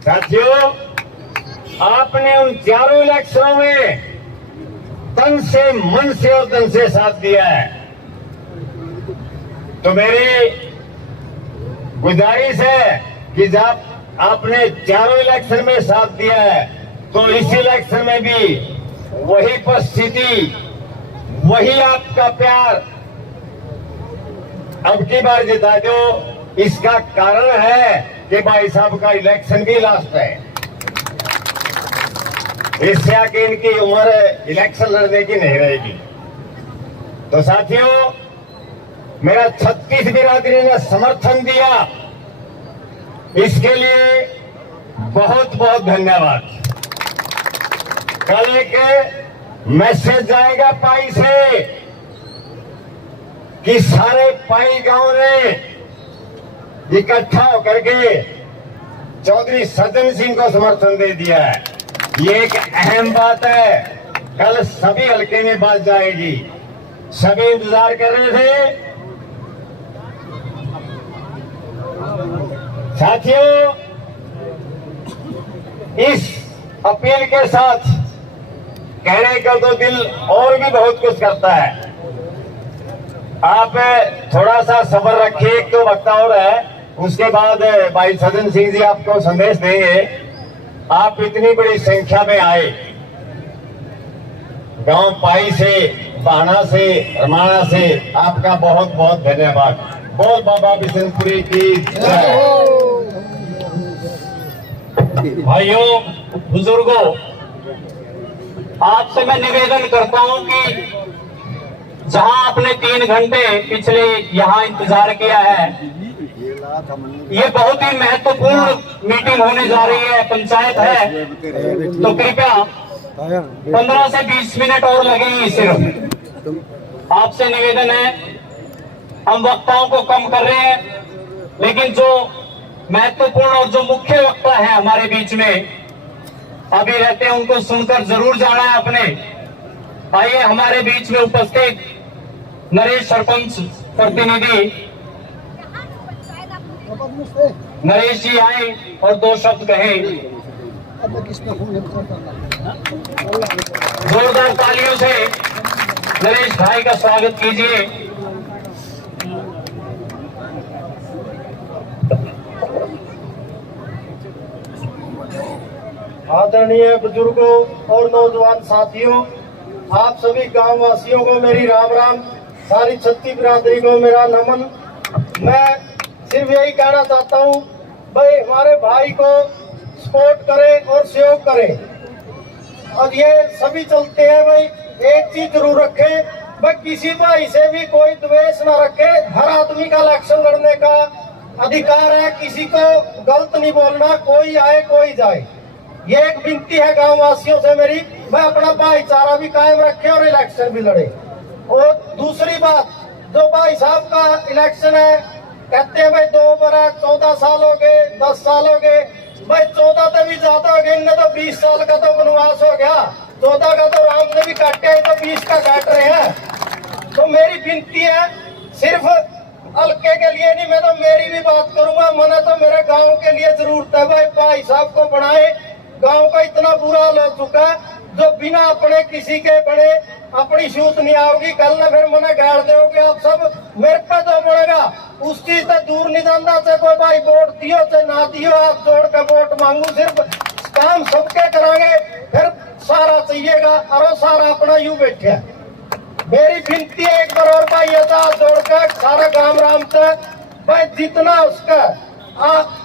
साथियों, आपने उन चारों इलेक्शनों में तन से, मन से और धन से साथ दिया है। तो मेरी गुजारिश है कि जब आपने चारों इलेक्शन में साथ दिया है तो इस इलेक्शन में भी वही उपस्थिति, वही आपका प्यार अब की बार जिता दो। इसका कारण है कि भाई साहब का इलेक्शन भी लास्ट है। इससे आगे इनकी उम्र इलेक्शन लड़ने की नहीं रहेगी। तो साथियों, मेरा 36 बिरादरी ने समर्थन दिया, इसके लिए बहुत बहुत धन्यवाद। कल एक मैसेज जाएगा पाई से कि सारे पाई गांव ने इकट्ठा होकर के चौधरी सज्जन सिंह को समर्थन दे दिया है। ये एक अहम बात है, कल सभी हलके में बात जाएगी। सभी इंतजार कर रहे थे। साथियों, इस अपील के साथ कहने का तो दिल और भी बहुत कुछ करता है। आप थोड़ा सा सब्र रखिए, एक तो वक्ता और है, उसके बाद भाई सज्जन सिंह जी आपको संदेश देंगे। आप इतनी बड़ी संख्या में आए, गांव पाई से, बाणा से, रमाणा से, आपका बहुत बहुत धन्यवाद। बोल बाबा बिशनपुरी की जय। भाइयों, बुजुर्गों, आपसे मैं निवेदन करता हूं कि जहां आपने 3 घंटे पिछले यहाँ इंतजार किया है, ये बहुत ही महत्वपूर्ण मीटिंग होने जा रही है, पंचायत है, तो कृपया 15 से 20 मिनट और लगेंगे सिर्फ। आपसे निवेदन है, हम वक्ताओं को कम कर रहे हैं, लेकिन जो महत्वपूर्ण और जो मुख्य वक्ता है हमारे बीच में अभी रहते हैं, उनको सुनकर जरूर जाना है अपने। आइए हमारे बीच में उपस्थित नरेश सरपंच प्रतिनिधि नरेश जी आए और 2 शब्द कहें। जोरदार तालियों से नरेश भाई का स्वागत कीजिए। आदरणीय बुजुर्गों और नौजवान साथियों, आप सभी गांव वासियों को मेरी राम राम, सारी छत्ती बिरादरी को मेरा नमन। मैं सिर्फ यही कहना चाहता हूं, भाई हमारे भाई को सपोर्ट करें और सहयोग करें। अब ये सभी चलते हैं भाई, एक चीज जरूर रखें, भाई किसी भाई से भी कोई द्वेष ना रखे। हर आदमी का इलेक्शन लड़ने का अधिकार है, किसी को गलत नहीं बोलना, कोई आए कोई जाए। ये एक विनती है गांव वासियों से मेरी, मैं अपना भाईचारा भी कायम रखे और इलेक्शन भी लड़े। और दूसरी बात, जो भाई साहब का इलेक्शन है, कहते हैं भाई 2 बरस 14 साल हो गए, 10 साल हो गए, भाई 14 तो भी ज्यादा हो गए, इनने तो 20 साल का तो वनवास हो गया, 14 का तो राम ने भी काटे, तो 20 का काट रहे हैं। तो मेरी विनती है, सिर्फ हल्के के लिए नहीं, मैं तो मेरी भी बात करूंगा, मैंने तो मेरे गाँव के लिए जरूरत है भाई साहब को बनाए। गांव का इतना बुरा हाल हो चुका है, जो बिना अपने किसी के बने अपनी सूत नहीं आओगी, कल न फिर मना गाड़ दोगे आप सब, मेरे पे तो पड़ेगा। उस चीज से दूर नहीं जाना, से कोई भाई वोट दियो से ना दियो, आप जोड़ के वोट मांगू, सिर्फ काम सबके करांगे, फिर सारा चाहिएगा, और सारा अपना यूं बैठे। मेरी विनती है एक बार और भाई, जोड़ के सारा गांव राम से भाई जितना उसका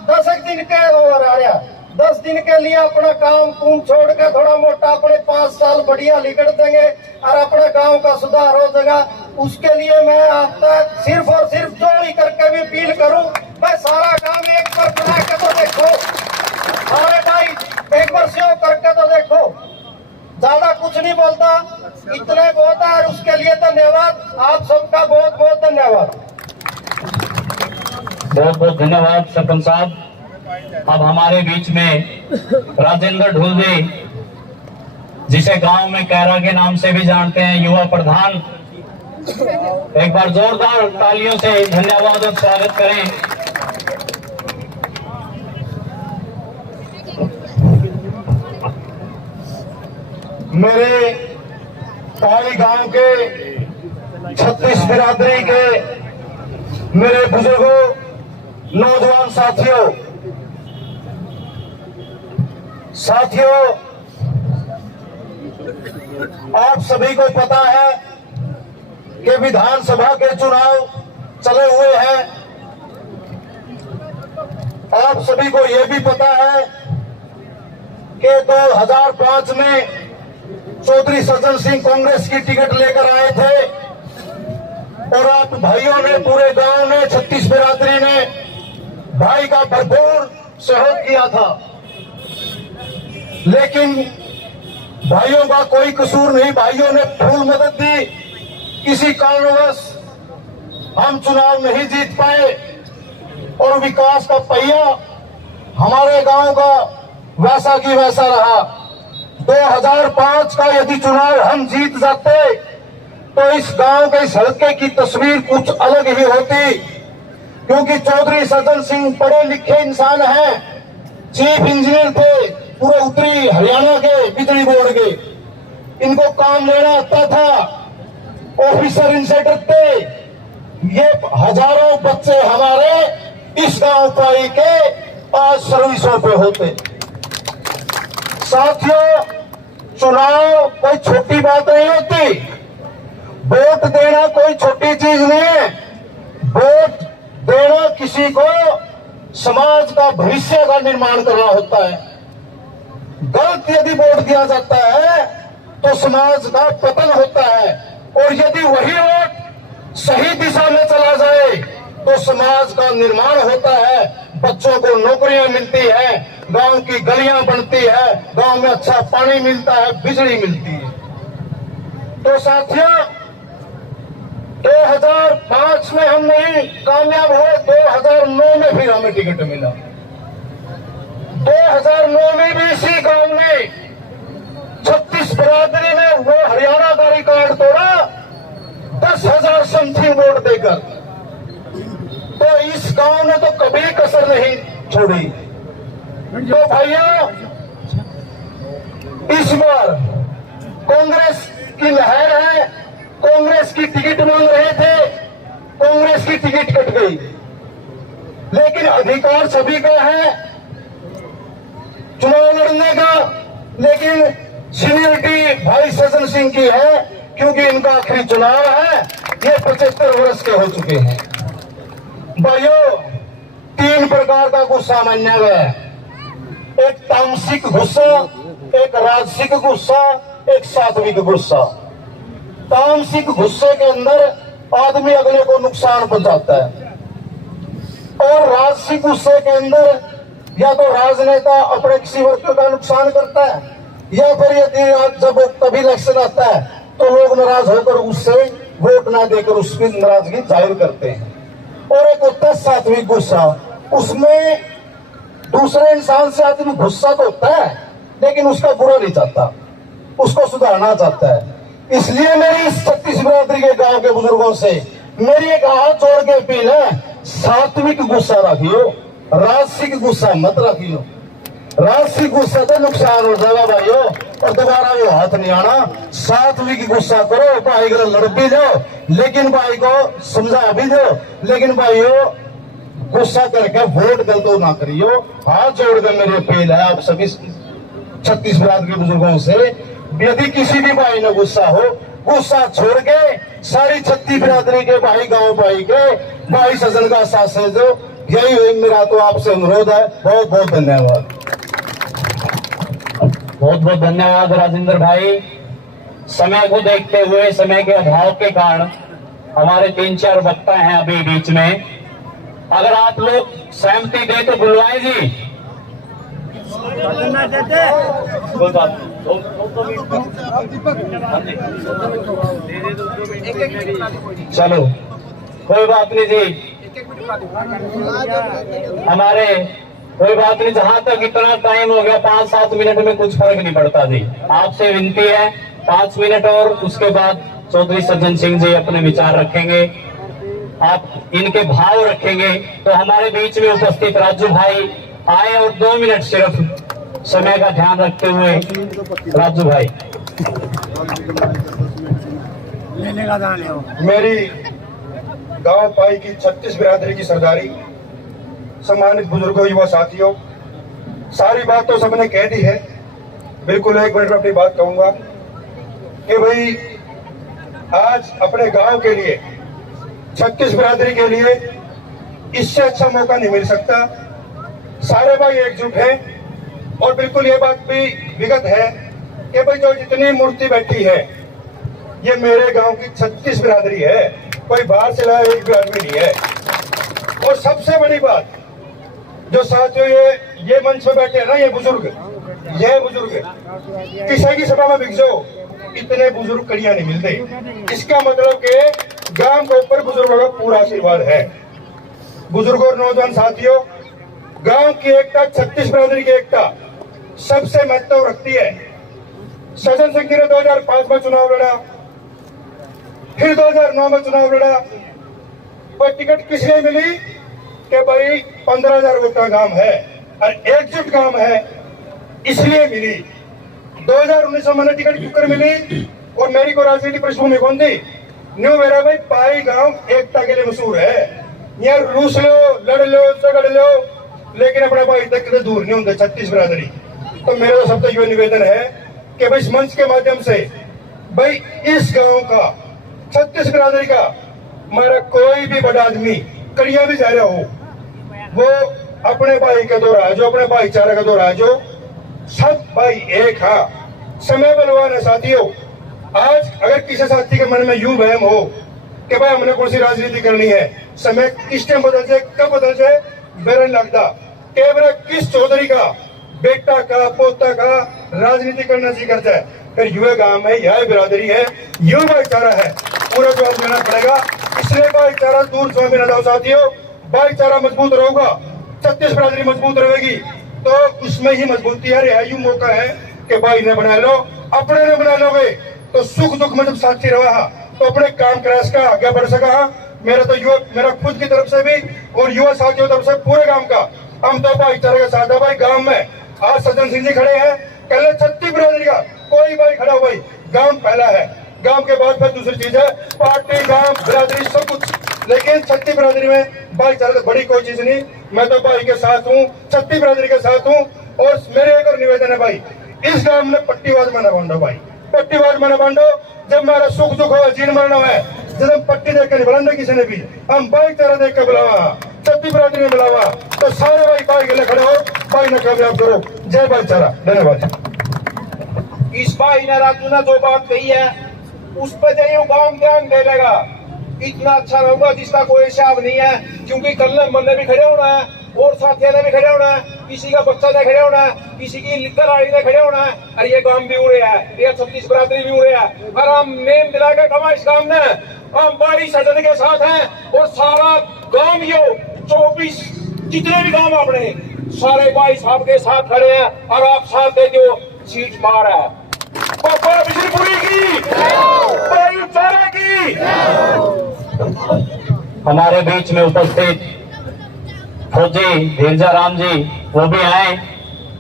10 दिन के और आ रहा, 10 दिन के लिए अपना काम कुम छोड़ के थोड़ा मोटा अपने 5 साल बढ़िया लिखट देंगे और अपना गांव का सुधार हो जाएगा। उसके लिए मैं आपका सिर्फ और सिर्फ जोड़ी करके भी अपील करूं, मैं सारा काम एक बार बना के तो देखो, सारे भाई एक बार सेव करके तो देखो, ज्यादा कुछ नहीं बोलता, इतना बहुत है। और उसके लिए धन्यवाद, आप सबका बहुत बहुत धन्यवाद। बहुत बहुत धन्यवाद सरपंच साहब। अब हमारे बीच में राजेंद्र ढोल जी, जिसे गांव में कैरा के नाम से भी जानते हैं, युवा प्रधान, एक बार जोरदार तालियों से धन्यवाद और स्वागत करें। मेरे पहाड़ी गांव के 36 बिरादरी के मेरे बुजुर्गों, नौजवान साथियों, आप सभी को पता है कि विधानसभा के चुनाव चले हुए हैं। आप सभी को यह भी पता है कि 2005 में चौधरी सज्जन सिंह कांग्रेस की टिकट लेकर आए थे और आप भाइयों ने, पूरे गांव ने, 36 बिरादरी ने भाई का भरपूर सहयोग किया था। लेकिन भाइयों का कोई कसूर नहीं, भाइयों ने फूल मदद दी। किसी कारणवश हम चुनाव नहीं जीत पाए और विकास का पहिया हमारे गांव का वैसा की वैसा रहा। 2005 का यदि चुनाव हम जीत जाते तो इस गांव के इस हल्के की तस्वीर कुछ अलग ही होती, क्योंकि चौधरी सज्जन सिंह पढ़े लिखे इंसान हैं, चीफ इंजीनियर थे पूरे उत्तरी हरियाणा के बिजली बोर्ड के। इनको काम लेना आता था, ऑफिसर इनसे डरते। ये हजारों बच्चे हमारे इस गांव पाई के आज सर्विसों पे होते। साथियों, चुनाव कोई छोटी बात नहीं होती, वोट देना कोई छोटी चीज नहीं है। वोट देना किसी को समाज का भविष्य का निर्माण करना होता है। गलत यदि वोट दिया जाता है तो समाज का पतन होता है, और यदि वही वोट सही दिशा में चला जाए तो समाज का निर्माण होता है, बच्चों को नौकरियां मिलती है, गांव की गलियां बनती है, गांव में अच्छा पानी मिलता है, बिजली मिलती है। तो साथियों, 2005 में हम नहीं कामयाब हुए, 2009 में फिर हमें टिकट मिला। 2009 में भी इसी गांव ने 36 बिरादरी में वो हरियाणा का रिकॉर्ड तोड़ा, 10,000 समथिंग वोट देकर। तो इस गांव ने तो कभी कसर नहीं छोड़ी। तो भाइयों, इस बार कांग्रेस की लहर है, कांग्रेस की टिकट मांग रहे थे, कांग्रेस की टिकट कट गई। लेकिन अधिकार सभी का है चुनाव लड़ने का, लेकिन सीनियरिटी भाई सज्जन सिंह की है, क्योंकि इनका आखिरी चुनाव है, ये 75 वर्ष के हो चुके हैं। भाइयों, 3 प्रकार का गुस्सा माना गया है, एक तामसिक गुस्सा, एक राजसिक गुस्सा, एक सात्विक गुस्सा। तामसिक गुस्से के अंदर आदमी अगले को नुकसान पहुंचाता है, और राजसिक गुस्से के अंदर या तो राजनेता अपने किसी वर्ग का नुकसान करता है, या फिर यदि जब कभी इलेक्शन आता है तो लोग नाराज होकर उससे वोट ना देकर उसकी नाराजगी जाहिर करते हैं। और एक होता है सात्विक गुस्सा, उसमें दूसरे इंसान से आदमी गुस्सा तो होता है लेकिन उसका बुरा नहीं चाहता, उसको सुधारना चाहता है। इसलिए मेरी इस 36 बिरादरी के गांव के बुजुर्गों से मेरी एक हाथ जोड़ के अपील है, सात्विक गुस्सा रखियो, राजसिक गुस्सा मत रखियो। राजसिक गुस्सा तो नुकसान हो जाएगा भाइयों, और दोबारा वो हाथ नहीं आना। सात्विक गुस्सा करो, भाई को लड़ भी जाओ, लेकिन भाई को समझा भी दो, लेकिन भाइयों गुस्सा करके वोट गलत ना करियो। हाथ जोड़ कर मेरी अपील है आप सभी 36 बिरादरी बुजुर्गों से, यदि किसी भी भाई ने गुस्सा हो, गुस्सा छोड़ के सारी 36 बिरादरी के भाई, गांव भाई के भाई सज्जन का साथ से दो। यही मेरा तो आपसे अनुरोध है। बहुत बहुत धन्यवाद। बहुत बहुत धन्यवाद राजेंद्र भाई। समय को देखते हुए, समय के अभाव के कारण हमारे 3-4 वक्ता हैं अभी बीच में, अगर आप लोग सहमति दे तो बुलवाएं जी। कोई बात चलो, कोई बात नहीं जी, हमारे कोई बात नहीं। जहां तक इतना टाइम हो गया, 5-7 मिनट में कुछ फर्क नहीं पड़ता जी। आपसे विनती है 5 मिनट और उसके बाद चौधरी सज्जन सिंह जी अपने विचार रखेंगे, आप इनके भाव रखेंगे। तो हमारे बीच में उपस्थित राजू भाई आए और 2 मिनट सिर्फ समय का ध्यान रखते हुए राजू भाई। मेरी गांव पाई की 36 बिरादरी की सरदारी, सम्मानित बुजुर्गों, युवा साथियों, सारी बात तो सबने कह दी है। बिल्कुल 1 मिनट में अपनी बात कहूंगा कि भाई आज अपने गांव के लिए, 36 बिरादरी के लिए इससे अच्छा मौका नहीं मिल सकता। सारे भाई एकजुट हैं और बिल्कुल ये बात भी विगत है कि भाई जो जितनी मूर्ति बैठी है ये मेरे गांव की 36 बिरादरी है, कोई बाहर से लाया एक भी आदमी नहीं है। और सबसे बड़ी बात जो साथियों ये मंच में बैठे हैं ना, ये बुजुर्ग किसी की सभा में बिक जाओ, इतने बुजुर्ग कड़ियां नहीं मिलते। इसका मतलब कि गांव के ऊपर बुजुर्गों का पूरा आशीर्वाद है। बुजुर्गों और नौजवान साथियों, गांव की एकता, 36 बिरादरी की एकता सबसे महत्व रखती है। सज्जन सिंह जी ने 2005 में चुनाव लड़ा, फिर 2009 में चुनाव लड़ा, पर टिकट किसने मिली कि भाई 15,000 वोट का गांव है और एकजुट गांव है, इसलिए मिली। 2019 में मैंने टिकट क्यों मिली और मेरी को राजनीति पृष्ठभूमि कौन थी? न्यू मेरा भाई पाई गांव एकता के लिए मशहूर है। यहाँ रूस लो, लड़ लो, झगड़ लो, लेकिन अपने भाई तक के दूर नहीं होते 36 बिरादरी। तो मेरा तो सबसे ये निवेदन है कि भाई इस मंच के माध्यम से भाई इस गांव का 36 बिरादरी का हमारा कोई भी बड़ा आदमी कड़िया भी जा रहा हो, वो अपने भाई का दौरा जो अपने भाईचारे का दौरा जो सब भाई एक। हाँ, समय बलवान है साथियों। आज अगर किसी साथी के मन में यूं वहम हो कि भाई हमने कौन सी राजनीति करनी है, समय किस टाइम बदल जाए, कब बदल जाए, मेरा नहीं लगता। केवल किस चौधरी का बेटा का पोता का राजनीति करना चाहिए करता है, फिर युवा गांव है, यह बिरादरी है, युवा भाईचारा है, पूरा जवाब देना पड़ेगा। इसलिए भाईचारा दूर से न जाओ साथियों, भाईचारा मजबूत रहेगा, 36 बिरादरी मजबूत रहेगी तो उसमें ही मजबूती है। यू मौका है कि भाई ने बना लो, अपने ने बना लोगे तो सुख दुख में जब साथी रहा तो अपने काम करास का आगे बढ़ सका। मेरा तो युवा, मेरा खुद की तरफ से भी और युवा साथियों तरफ से पूरे गांव का, हम तो भाईचारे के साथ है। भाई गांव में आज सज्जन सिंह जी खड़े हैं, कल 36 बिरादरी का कोई भाई खड़ा हो, भाई गांव पहला है, गांव के बाद फिर दूसरी चीज है पार्टी, गांव, बिरादरी सब कुछ, लेकिन 36 बिरादरी में भाईचारा तो बड़ी कोई चीज नहीं। मैं तो भाई के साथ हूँ, 36 बिरादरी के साथ हूँ। और मेरे एक और निवेदन है भाई, इस गांव में पट्टीवाद में न बांटो भाई, पट्टीवाद में न बांटो। जब मेरा सुख दुख हो, जीन मरना है, जब पट्टी देख कर बुलाना किसी ने भी, हम भाईचारा देख कर बुलावा, 36 बिरादरी ने बुलावा तो सारे भाई के लिए खड़े हो, भाई ने कामयाब करो। जय भाईचारा, धन्यवाद। इस भाई ने राजू ने जो बात कही है उस पर जो गांव ध्यान दे लेगा, इतना अच्छा रहूंगा जिसका कोई हिसाब नहीं है। क्योंकि कल मन ने भी खड़े होना है और साथियों ने भी खड़े होना है, किसी का बच्चा ने खड़े होना है, किसी की लिखकर आई ने खड़े होना है। और ये गांव भी उड़े है, ये 36 बिरादरी भी उड़े है। और हम नेम दिला के कमा इस गांव ने, हम बड़ी सजन के साथ हैं और सारा गांव यो 24 जितने भी गांव अपने सारे भाई साहब के साथ खड़े हैं। और आप साथ दे दो, सीट मार है पापा बिजलीपुरी की, भाईचारे की। हमारे बीच में उपस्थित फौजी धीरजा राम जी वो भी आए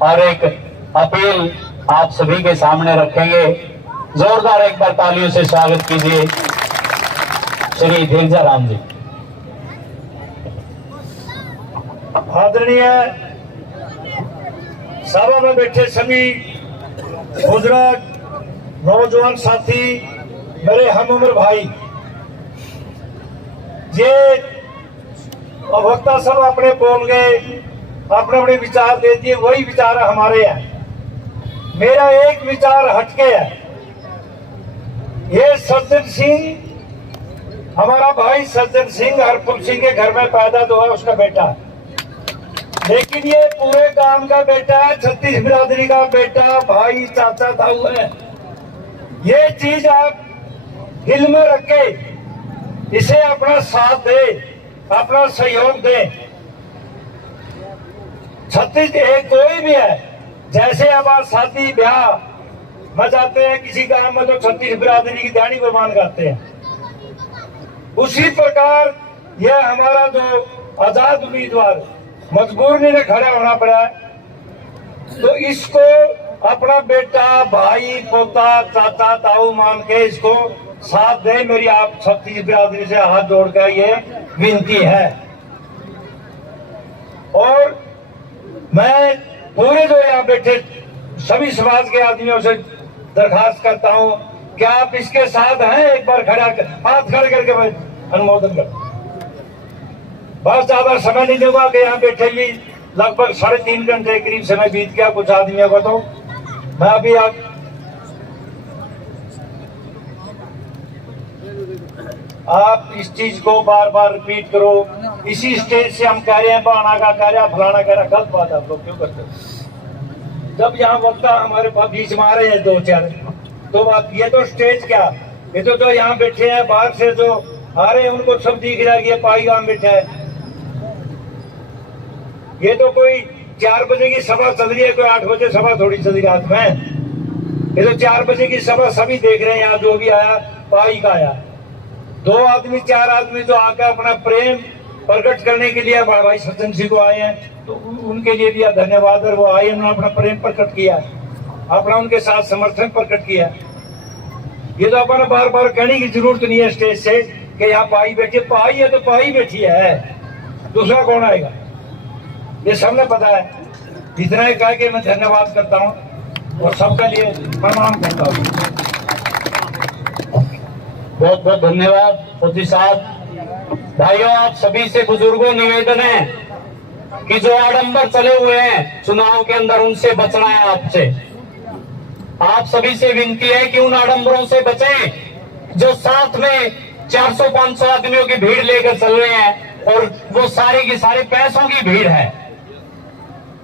और एक अपील आप सभी के सामने रखेंगे। जोरदार एक बार तालियों से स्वागत कीजिए श्री धीरजा राम जी। आदरणीय सभा में बैठे सभी बुजुर्ग, नौजवान साथी, मेरे हम उम्र भाई, ये वक्ता सब अपने बोल गए, अपने अपने विचार दे दिए, वही विचार हमारे हैं। मेरा एक विचार हटके है। ये सज्जन सिंह हमारा भाई सज्जन सिंह हरपुर सिंह के घर में पैदा हुआ, उसका बेटा है, लेकिन ये पूरे गांव का बेटा है, 36 बिरादरी का बेटा, भाई, चाचा था हुआ। ये चीज आप दिल में रखे, इसे अपना साथ दे, अपना सहयोग दे। 36 कोई भी है, जैसे हमारा शादी ब्याह मचाते हैं, किसी काम में तो 36 बिरादरी की ध्यानी कुर्बान करते हैं। उसी प्रकार यह हमारा जो आजाद उम्मीदवार मजबूरी ने खड़ा होना पड़ा है, तो इसको अपना बेटा, भाई, पोता, चाचा, ताऊ मान के इसको साथ दे। मेरी आप 36 बिरादरी से हाथ जोड़कर ये विनती है। और मैं पूरे जो यहाँ बैठे सभी समाज के आदमियों से दरखास्त करता हूँ कि आप इसके साथ हैं। एक बार हाथ खड़े करके मैं अनुमोदन कर। बस ज्यादा समय नहीं दूंगा कि यहाँ बैठे भी लगभग 3.5 घंटे करीब समय बीत गया कुछ आदमियों को, तो मैं अभी आप इस चीज को बार बार रिपीट करो। इसी स्टेज से हम कह रहे हैं बहाना का कह रहे हैं, फलाना कह रहा, गलत बात आप लोग क्यों करते हो? जब यहाँ वक्ता हमारे पास बीच में आ रहे हैं 2-4, तो बात ये तो स्टेज क्या, ये तो जो यहाँ बैठे हैं बाहर से जो आ रहे हैं उनको सब दिख रहा है कि ये पाई गांव बैठा है। ये तो कोई 4 बजे की सभा चल रही है, कोई 8 बजे सभा थोड़ी चल रही रात में। ये तो 4 बजे की सभा सभी देख रहे हैं। यहाँ जो भी आया पाई का आया, 2 आदमी 4 आदमी जो आकर अपना प्रेम प्रकट करने के लिए भाई सज्जन सिंह को आए हैं, तो उनके लिए भी धन्यवाद। और वो आए, उन्होंने अपना प्रेम प्रकट किया, अपना उनके साथ समर्थन प्रकट किया। ये तो अपन बार बार कहने की जरूरत नहीं है स्टेज से कि यहाँ पाई बैठी, पाई है तो पाई बैठी है, दूसरा कौन आएगा, ये सबने पता है। इतना ही कह के मैं धन्यवाद करता हूँ और सबके लिए प्रणाम करता हूँ। बहुत बहुत धन्यवाद फौजी साहब। भाइयों, आप सभी से बुजुर्गों निवेदन है कि जो आडंबर चले हुए हैं चुनाव के अंदर, उनसे बचना है। आपसे आप सभी से विनती है कि उन आडंबरों से बचें जो साथ में 400-500 आदमियों की भीड़ लेकर चल रहे हैं, और वो सारे की सारे पैसों की भीड़ है।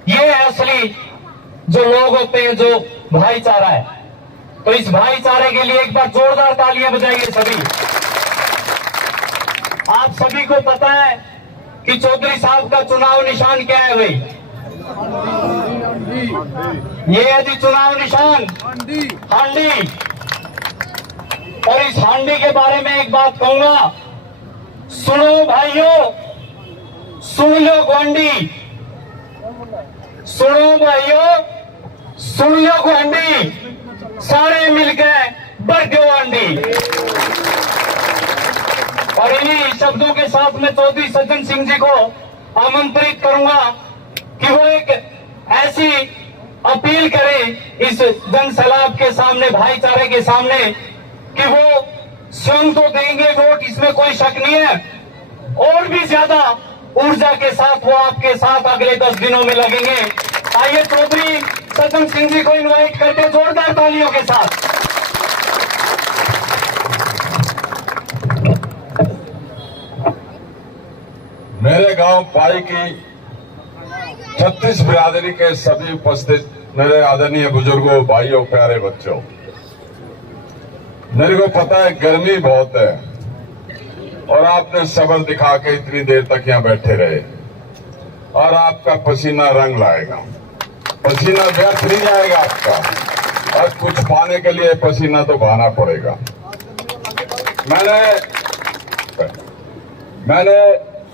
ये असली जो लोग होते हैं, जो भाईचारा है। तो इस भाईचारे के लिए एक बार जोरदार तालियां बजाइए सभी। आप सभी को पता है कि चौधरी साहब का चुनाव निशान क्या है भाई? ये है जी चुनाव निशान, हांडी। और इस हांडी के बारे में एक बात कहूंगा, सुनो भाइयों, सुन लो गुआंढी, सुनो भाइयों, सुन लो गुआंढी, सारे मिलकर बढ़ दो आंधी। और इन्हीं शब्दों के साथ मैं चौधरी सज्जन सिंह जी को आमंत्रित करूंगा कि वो एक ऐसी अपील करें इस जन सैलाब के सामने, भाईचारे के सामने, कि वो स्वयं तो देंगे वोट, इसमें कोई शक नहीं है, और भी ज्यादा ऊर्जा के साथ वो आपके साथ अगले 10 दिनों में लगेंगे। आइए चौधरी सज्जन सिंह जी को इनवाइट करते जोरदार तालियों के साथ। मेरे गांव पाई की 36 बिरादरी के सभी उपस्थित मेरे आदरणीय बुजुर्गों, भाइयों, प्यारे बच्चों, मेरे को पता है गर्मी बहुत है और आपने सब्र दिखा के इतनी देर तक यहाँ बैठे रहे, और आपका पसीना रंग लाएगा, पसीना व्यर्थ नहीं जाएगा आपका, और कुछ पाने के लिए पसीना तो बहाना पड़ेगा। मैंने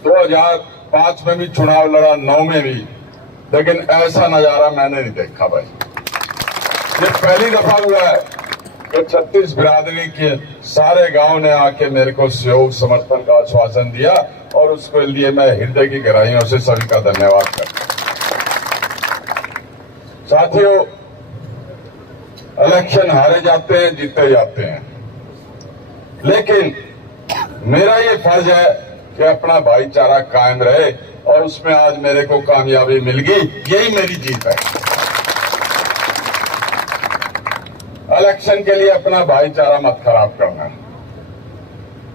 2005 में भी चुनाव लड़ा, 9 में भी, लेकिन ऐसा नजारा मैंने नहीं देखा भाई। ये पहली दफा हुआ है कि 36 बिरादरी के सारे गांव ने आके मेरे को सहयोग समर्थन का आश्वासन दिया, और उसके लिए मैं हृदय की गहराइयों से सभी का धन्यवाद करता हूं। साथियों, इलेक्शन हारे जाते हैं, जीते जाते हैं, लेकिन मेरा ये फर्ज है कि अपना भाईचारा कायम रहे, और उसमें आज मेरे को कामयाबी मिल गई, यही मेरी जीत है। इलेक्शन के लिए अपना भाईचारा मत खराब करना।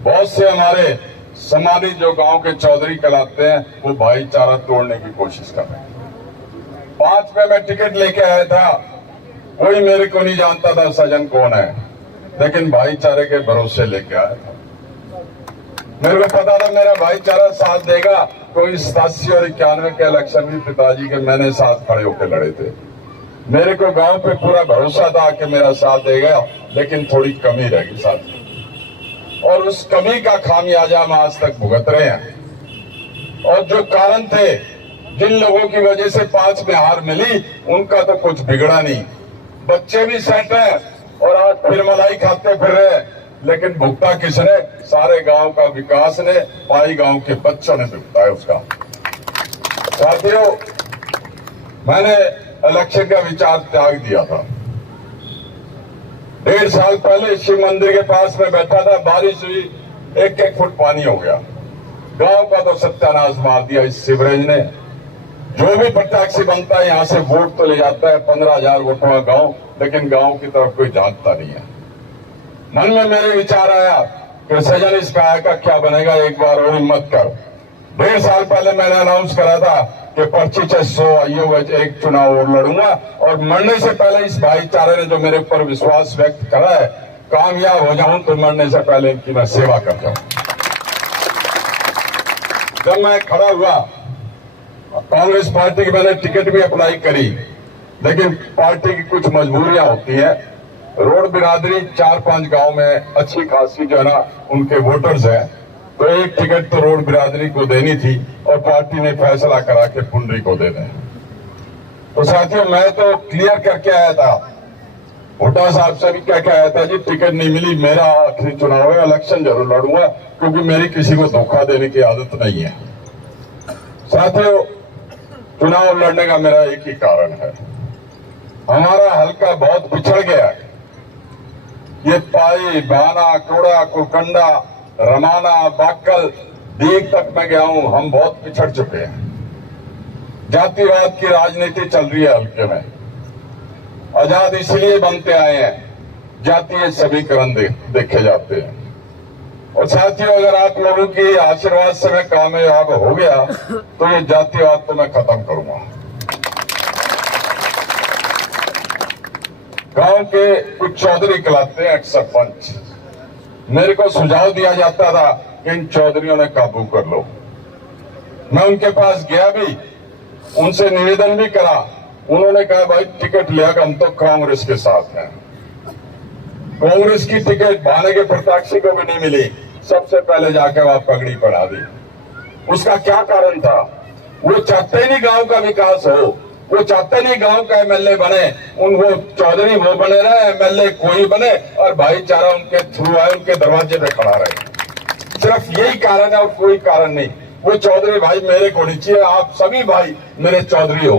बहुत से हमारे समाधि जो गांव के चौधरी कहलाते हैं, वो भाईचारा तोड़ने की कोशिश कर रहे हैं। 5 में मैं टिकट लेके आया था, कोई मेरे को नहीं जानता था सजन कौन है, लेकिन भाईचारे के भरोसे लेके आया था। मेरे को पता था मेरा भाईचारा साथ देगा। कोई 87 और 91 के इलेक्शन भी पिताजी के मैंने साथ खड़े होकर लड़े थे, मेरे को गांव पे पूरा भरोसा था कि मेरा साथ देगा, लेकिन थोड़ी कमी रहेगी साथ, और उस कमी का खामियाजा हम आज तक भुगत रहे हैं। और जो कारण थे, जिन लोगों की वजह से 5 में हार मिली, उनका तो कुछ बिगड़ा नहीं। बच्चे भी सेट हैं और आज फिर मलाई खाते फिर रहे हैं, लेकिन भुगता किसने? सारे गांव का विकास ने, पाई गांव के बच्चों ने भुगता है उसका। साथियों, मैंने इलेक्शन का विचार त्याग दिया था। 1.5 साल पहले शिव मंदिर के पास में बैठा था, बारिश हुई, 1-1 फुट पानी हो गया। गांव का तो सत्यानाश मार दिया इस सीवरेज ने। जो भी प्रत्याशी बनता है यहां से वोट तो ले जाता है, 15,000 वोटों का गांव, लेकिन गांव की तरफ कोई झांकता नहीं है। मन में मेरे विचार आया कि सजन इस गाय का क्या बनेगा, एक बार और हिम्मत कर। 1.5 साल पहले मैंने अनाउंस करा था कि 2500 आईओ एक चुनाव और लड़ूंगा, और मरने से पहले इस भाईचारे ने जो मेरे ऊपर विश्वास व्यक्त करा है, कामयाब हो जाऊं तो मरने से पहले इनकी मैं सेवा कर जाऊं। जब मैं खड़ा हुआ, कांग्रेस पार्टी की मैंने टिकट भी अप्लाई करी, लेकिन पार्टी की कुछ मजबूरियां होती हैं। रोड बिरादरी 4-5 गांव में अच्छी खासी जो है ना उनके वोटर्स हैं, तो एक टिकट तो रोड बिरादरी को देनी थी, और पार्टी ने फैसला करा कि पुंडरी को दे दें। तो साथियों, मैं तो क्लियर करके आया था, भुट्टा साहब से भी कह के आया था, जी टिकट नहीं मिली, मेरा आखिरी चुनाव है, इलेक्शन जरूर लड़ूंगा, क्योंकि मेरी किसी को धोखा देने की आदत नहीं है। साथियों, चुनाव लड़ने का मेरा एक ही कारण है, हमारा हल्का बहुत पिछड़ गया है। ये पाई, बाना, कोड़ा, कुरकंडा, रमाना, बाकल, दीग तक मैं गया हूं, हम बहुत पिछड़ चुके हैं। जातिवाद की राजनीति चल रही है हल्के में। आजाद इसलिए बनते आए हैं, जातीय समीकरण देखे जाते हैं। और साथियों, अगर आप लोगों की आशीर्वाद से मैं कामयाब हो गया तो ये जातिवाद तो मैं खत्म करूंगा। गांव के कुछ चौधरी कहलाते हैं एक्स सरपंच, मेरे को सुझाव दिया जाता था कि इन चौधरियों ने काबू कर लो। मैं उनके पास गया भी, उनसे निवेदन भी करा, उन्होंने कहा भाई टिकट लिया, हम तो कांग्रेस के साथ हैं। कांग्रेस की टिकट भाने के प्रत्याशी को भी नहीं मिली, सबसे पहले जाकर वहां पगड़ी पड़ा दी। उसका क्या कारण था? वो चाहते नहीं गांव का विकास हो, वो चाहते नहीं गांव का एमएलए बने, वो चौधरी वो बने रहे, एमएलए कोई बने, और भाईचारा उनके थ्रू आए, उनके दरवाजे पे खड़ा रहे। सिर्फ यही कारण है और कोई कारण नहीं। वो चौधरी भाई मेरे को नहीं चाहिए, आप सभी भाई मेरे चौधरी हो।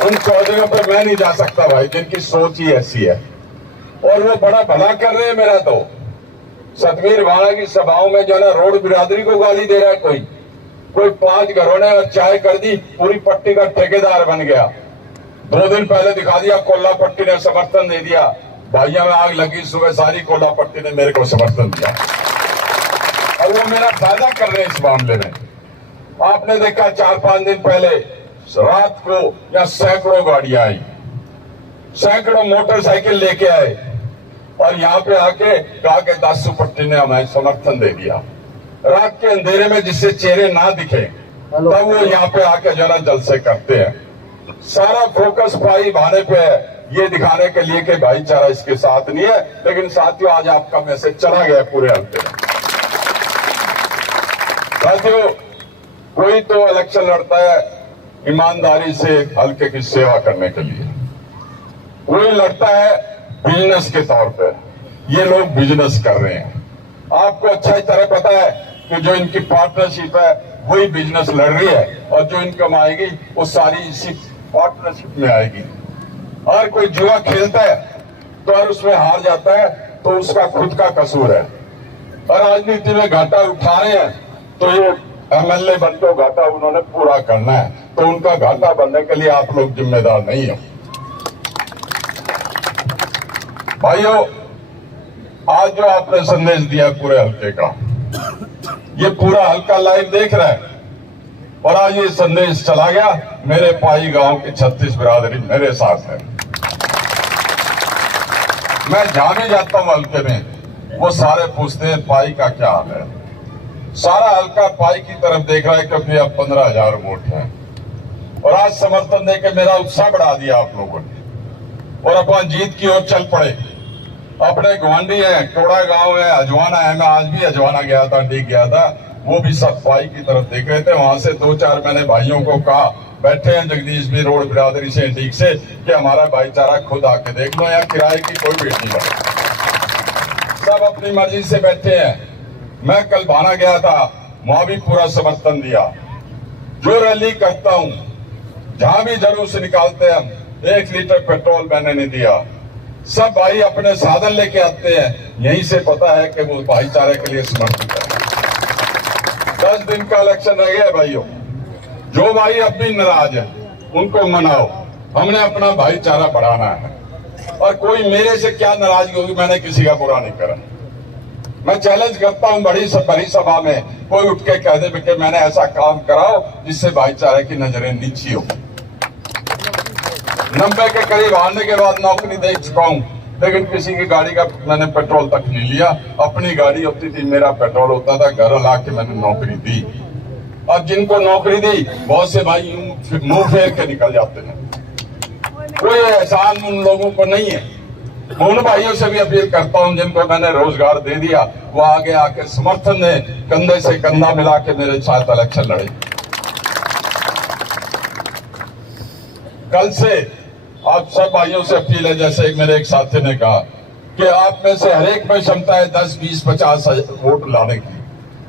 उन चौधरियों पर मैं नहीं जा सकता भाई, जिनकी सोच ही ऐसी है, और वो बड़ा भला कर रहे हैं मेरा। तो सतवीर वाला की सभाओं में जो है ना, रोड बिरादरी को गाली दे रहा है कोई 5 घरों ने चाय कर दी, पूरी पट्टी का ठेकेदार बन गया। 2 दिन पहले दिखा दिया, कोल्ला पट्टी ने समर्थन दे दिया, भाइयों में आग लगी, सुबह सारी कोल्ला पट्टी ने मेरे को समर्थन दिया, और वो मेरा फायदा कर रहे हैं इस मामले में। आपने देखा 4-5 दिन पहले रात को यहाँ सैकड़ों गाड़ियां आई, सैकड़ों मोटरसाइकिल लेके आए, और यहाँ पे आके कहा कि दासू पट्टी ने हमें समर्थन दे दिया। रात के अंधेरे में जिससे चेहरे ना दिखे, तब वो यहाँ पे आके जो ना जलसे करते हैं। सारा फोकस भाई भाने पे है, ये दिखाने के लिए कि भाईचारा इसके साथ नहीं है। लेकिन साथियों, आज आपका मैसेज चला गया पूरे हल्के में। साथियों, कोई तो इलेक्शन लड़ता है ईमानदारी से हल्के की सेवा करने के लिए, कोई लड़ता है बिजनेस के तौर पे। ये लोग बिजनेस कर रहे हैं। आपको अच्छा ही तरह पता है कि जो इनकी पार्टनरशिप है वही बिजनेस लड़ रही है, और जो इनकम आएगी वो सारी इसी पार्टनरशिप में आएगी। और कोई जुआ खेलता है तो और उसमें हार जाता है तो उसका खुद का कसूर है। और राजनीति में घाटा उठा रहे हैं तो ये एमएलए बनकर घाटा उन्होंने पूरा करना है, तो उनका घाटा बनने के लिए आप लोग जिम्मेदार नहीं हो। भाइयों, आज जो आपने संदेश दिया पूरे हल्के का, ये पूरा हल्का लाइव देख रहा है, और आज ये संदेश चला गया। मेरे पाई गांव की 36 बिरादरी मेरे साथ है। मैं जहां भी जाता हूं हल्के में, वो सारे पूछते हैं पाई का क्या हाल है। सारा हल्का पाई की तरफ देख रहा है, क्योंकि अब 15,000 वोट हैं। और आज समर्थन देकर मेरा उत्साह बढ़ा दिया आप लोगों ने और अपन जीत की ओर चल पड़े। अपने गुआंढी है, टोड़ा गांव है, अजवाना है, मैं आज भी अजवाना गया था, ठीक गया था, वो भी सफाई की तरफ देख रहे थे। वहां से 2-4 मैंने भाइयों को कहा, बैठे हैं जगदीश भी रोड बिरादरी से ठीक से, कि हमारा भाईचारा खुद आके देख लो, यहाँ किराए की कोई भीड़ नहीं लगी, सब अपनी मर्जी से बैठे हैं। मैं कल भाना गया था, वहां भी पूरा समर्थन दिया। जो रैली करता हूं, जहां भी जुलूस निकालते हैं, 1 लीटर पेट्रोल मैंने नहीं दिया। सब भाई अपने साधन लेके आते हैं, यहीं से पता है कि वो भाईचारे के लिए समर्पित है। 10 दिन का इलेक्शन रह गया भाइयों, जो भाई अब भी नाराज है उनको मनाओ, हमने अपना भाईचारा बढ़ाना है। और कोई मेरे से क्या नाराजगी होगी, मैंने किसी का बुरा नहीं करा। मैं चैलेंज करता हूं बड़ी सभा में, कोई उठ के कह दे कि मैंने ऐसा काम कराओ जिससे भाईचारे की नजरें नीची हो। 90 के करीब आने के बाद नौकरी दे चुका हूं, लेकिन किसी की गाड़ी का मैंने पेट्रोल तक नहीं लिया। अपनी गाड़ी होती थी, मेरा पेट्रोल होता था, घर ला के मैंने नौकरी दी। अब जिनको नौकरी दी, बहुत से भाई मुंह फेर के निकल जाते हैं। कोई एहसान उन लोगों को नहीं है। मैं उन भाइयों से भी अपील करता हूं जिनको मैंने रोजगार दे दिया, वो आगे आके समर्थन ने कंधे से कंधा मिला के मेरे साथ इलेक्शन लड़े। कल से आप सब भाइयों से अपील है, जैसे मेरे एक साथी ने कहा कि आप में से हर एक में क्षमता है 10, 20, 50 वोट लाने की,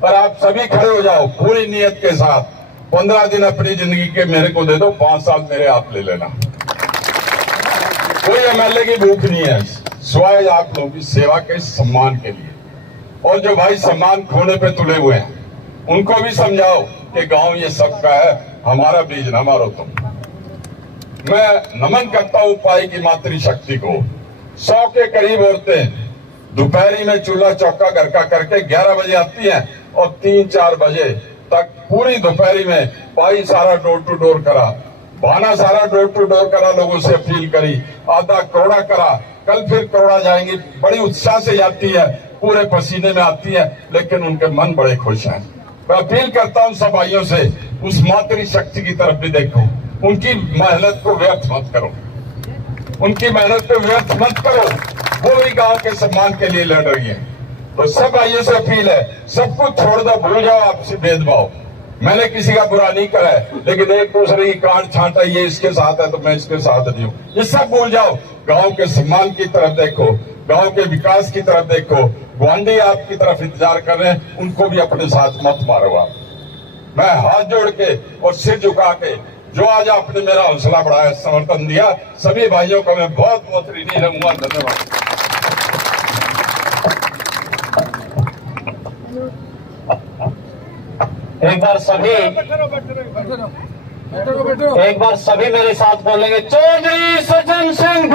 पर आप सभी खड़े हो जाओ पूरी नियत के साथ। 15 दिन अपनी जिंदगी के मेरे को दे दो, 5 साल मेरे आप ले लेना। कोई एमएलए की भूख नहीं है, सिवाय आप लोगों की सेवा के सम्मान के लिए। और जो भाई सम्मान खोने पे तुले हुए हैं, उनको भी समझाओ कि गांव ये सबका है, हमारा बीज न मारो तुम। मैं नमन करता हूं पाई की मातृशक्ति को। 100 के करीब औरतें दोपहरी में चूल्हा चौका घर का करके 11 बजे आती हैं और 3-4 बजे तक पूरी दोपहरी में पाई सारा डोर टू डोर करा, भाना सारा डोर टू डोर करा, लोगों से अपील करी, आधा करोड़ा करा, कल फिर करोड़ा जाएंगी। बड़ी उत्साह से जाती है, पूरे पसीने में आती है, लेकिन उनके मन बड़े खुश हैं। मैं अपील करता हूं सब भाइयों से, उस मातृशक्ति की तरफ भी देखो, उनकी मेहनत को व्यर्थ मत करो, उनकी मेहनत को व्यर्थ मत करो। वो भी गांव के सम्मान के लिए लड़ रही है। तो सब भाइयों से अपील है, सब कुछ छोड़ दो, भूल जाओ आपसी भेदभाव। मैंने किसी का बुरा नहीं करा है, लेकिन एक दूसरे की काट छांटा, ये इसके साथ है तो मैं इसके साथ नहीं हूं, ये सब भूल जाओ। गांव के सम्मान की तरफ देखो, गांव के विकास की तरफ देखो। गुआंढी आपकी तरफ इंतजार कर रहे हैं, उनको भी अपने साथ मत मारो आप। मैं हाथ जोड़ के और सिर झुका के, जो आज आपने मेरा हौसला बढ़ाया, समर्थन दिया, सभी भाइयों का मैं बहुत बहुत ऋणी रहूंगा। धन्यवाद। एक बार सभी मेरे साथ बोलेंगे, चौधरी सज्जन सिंह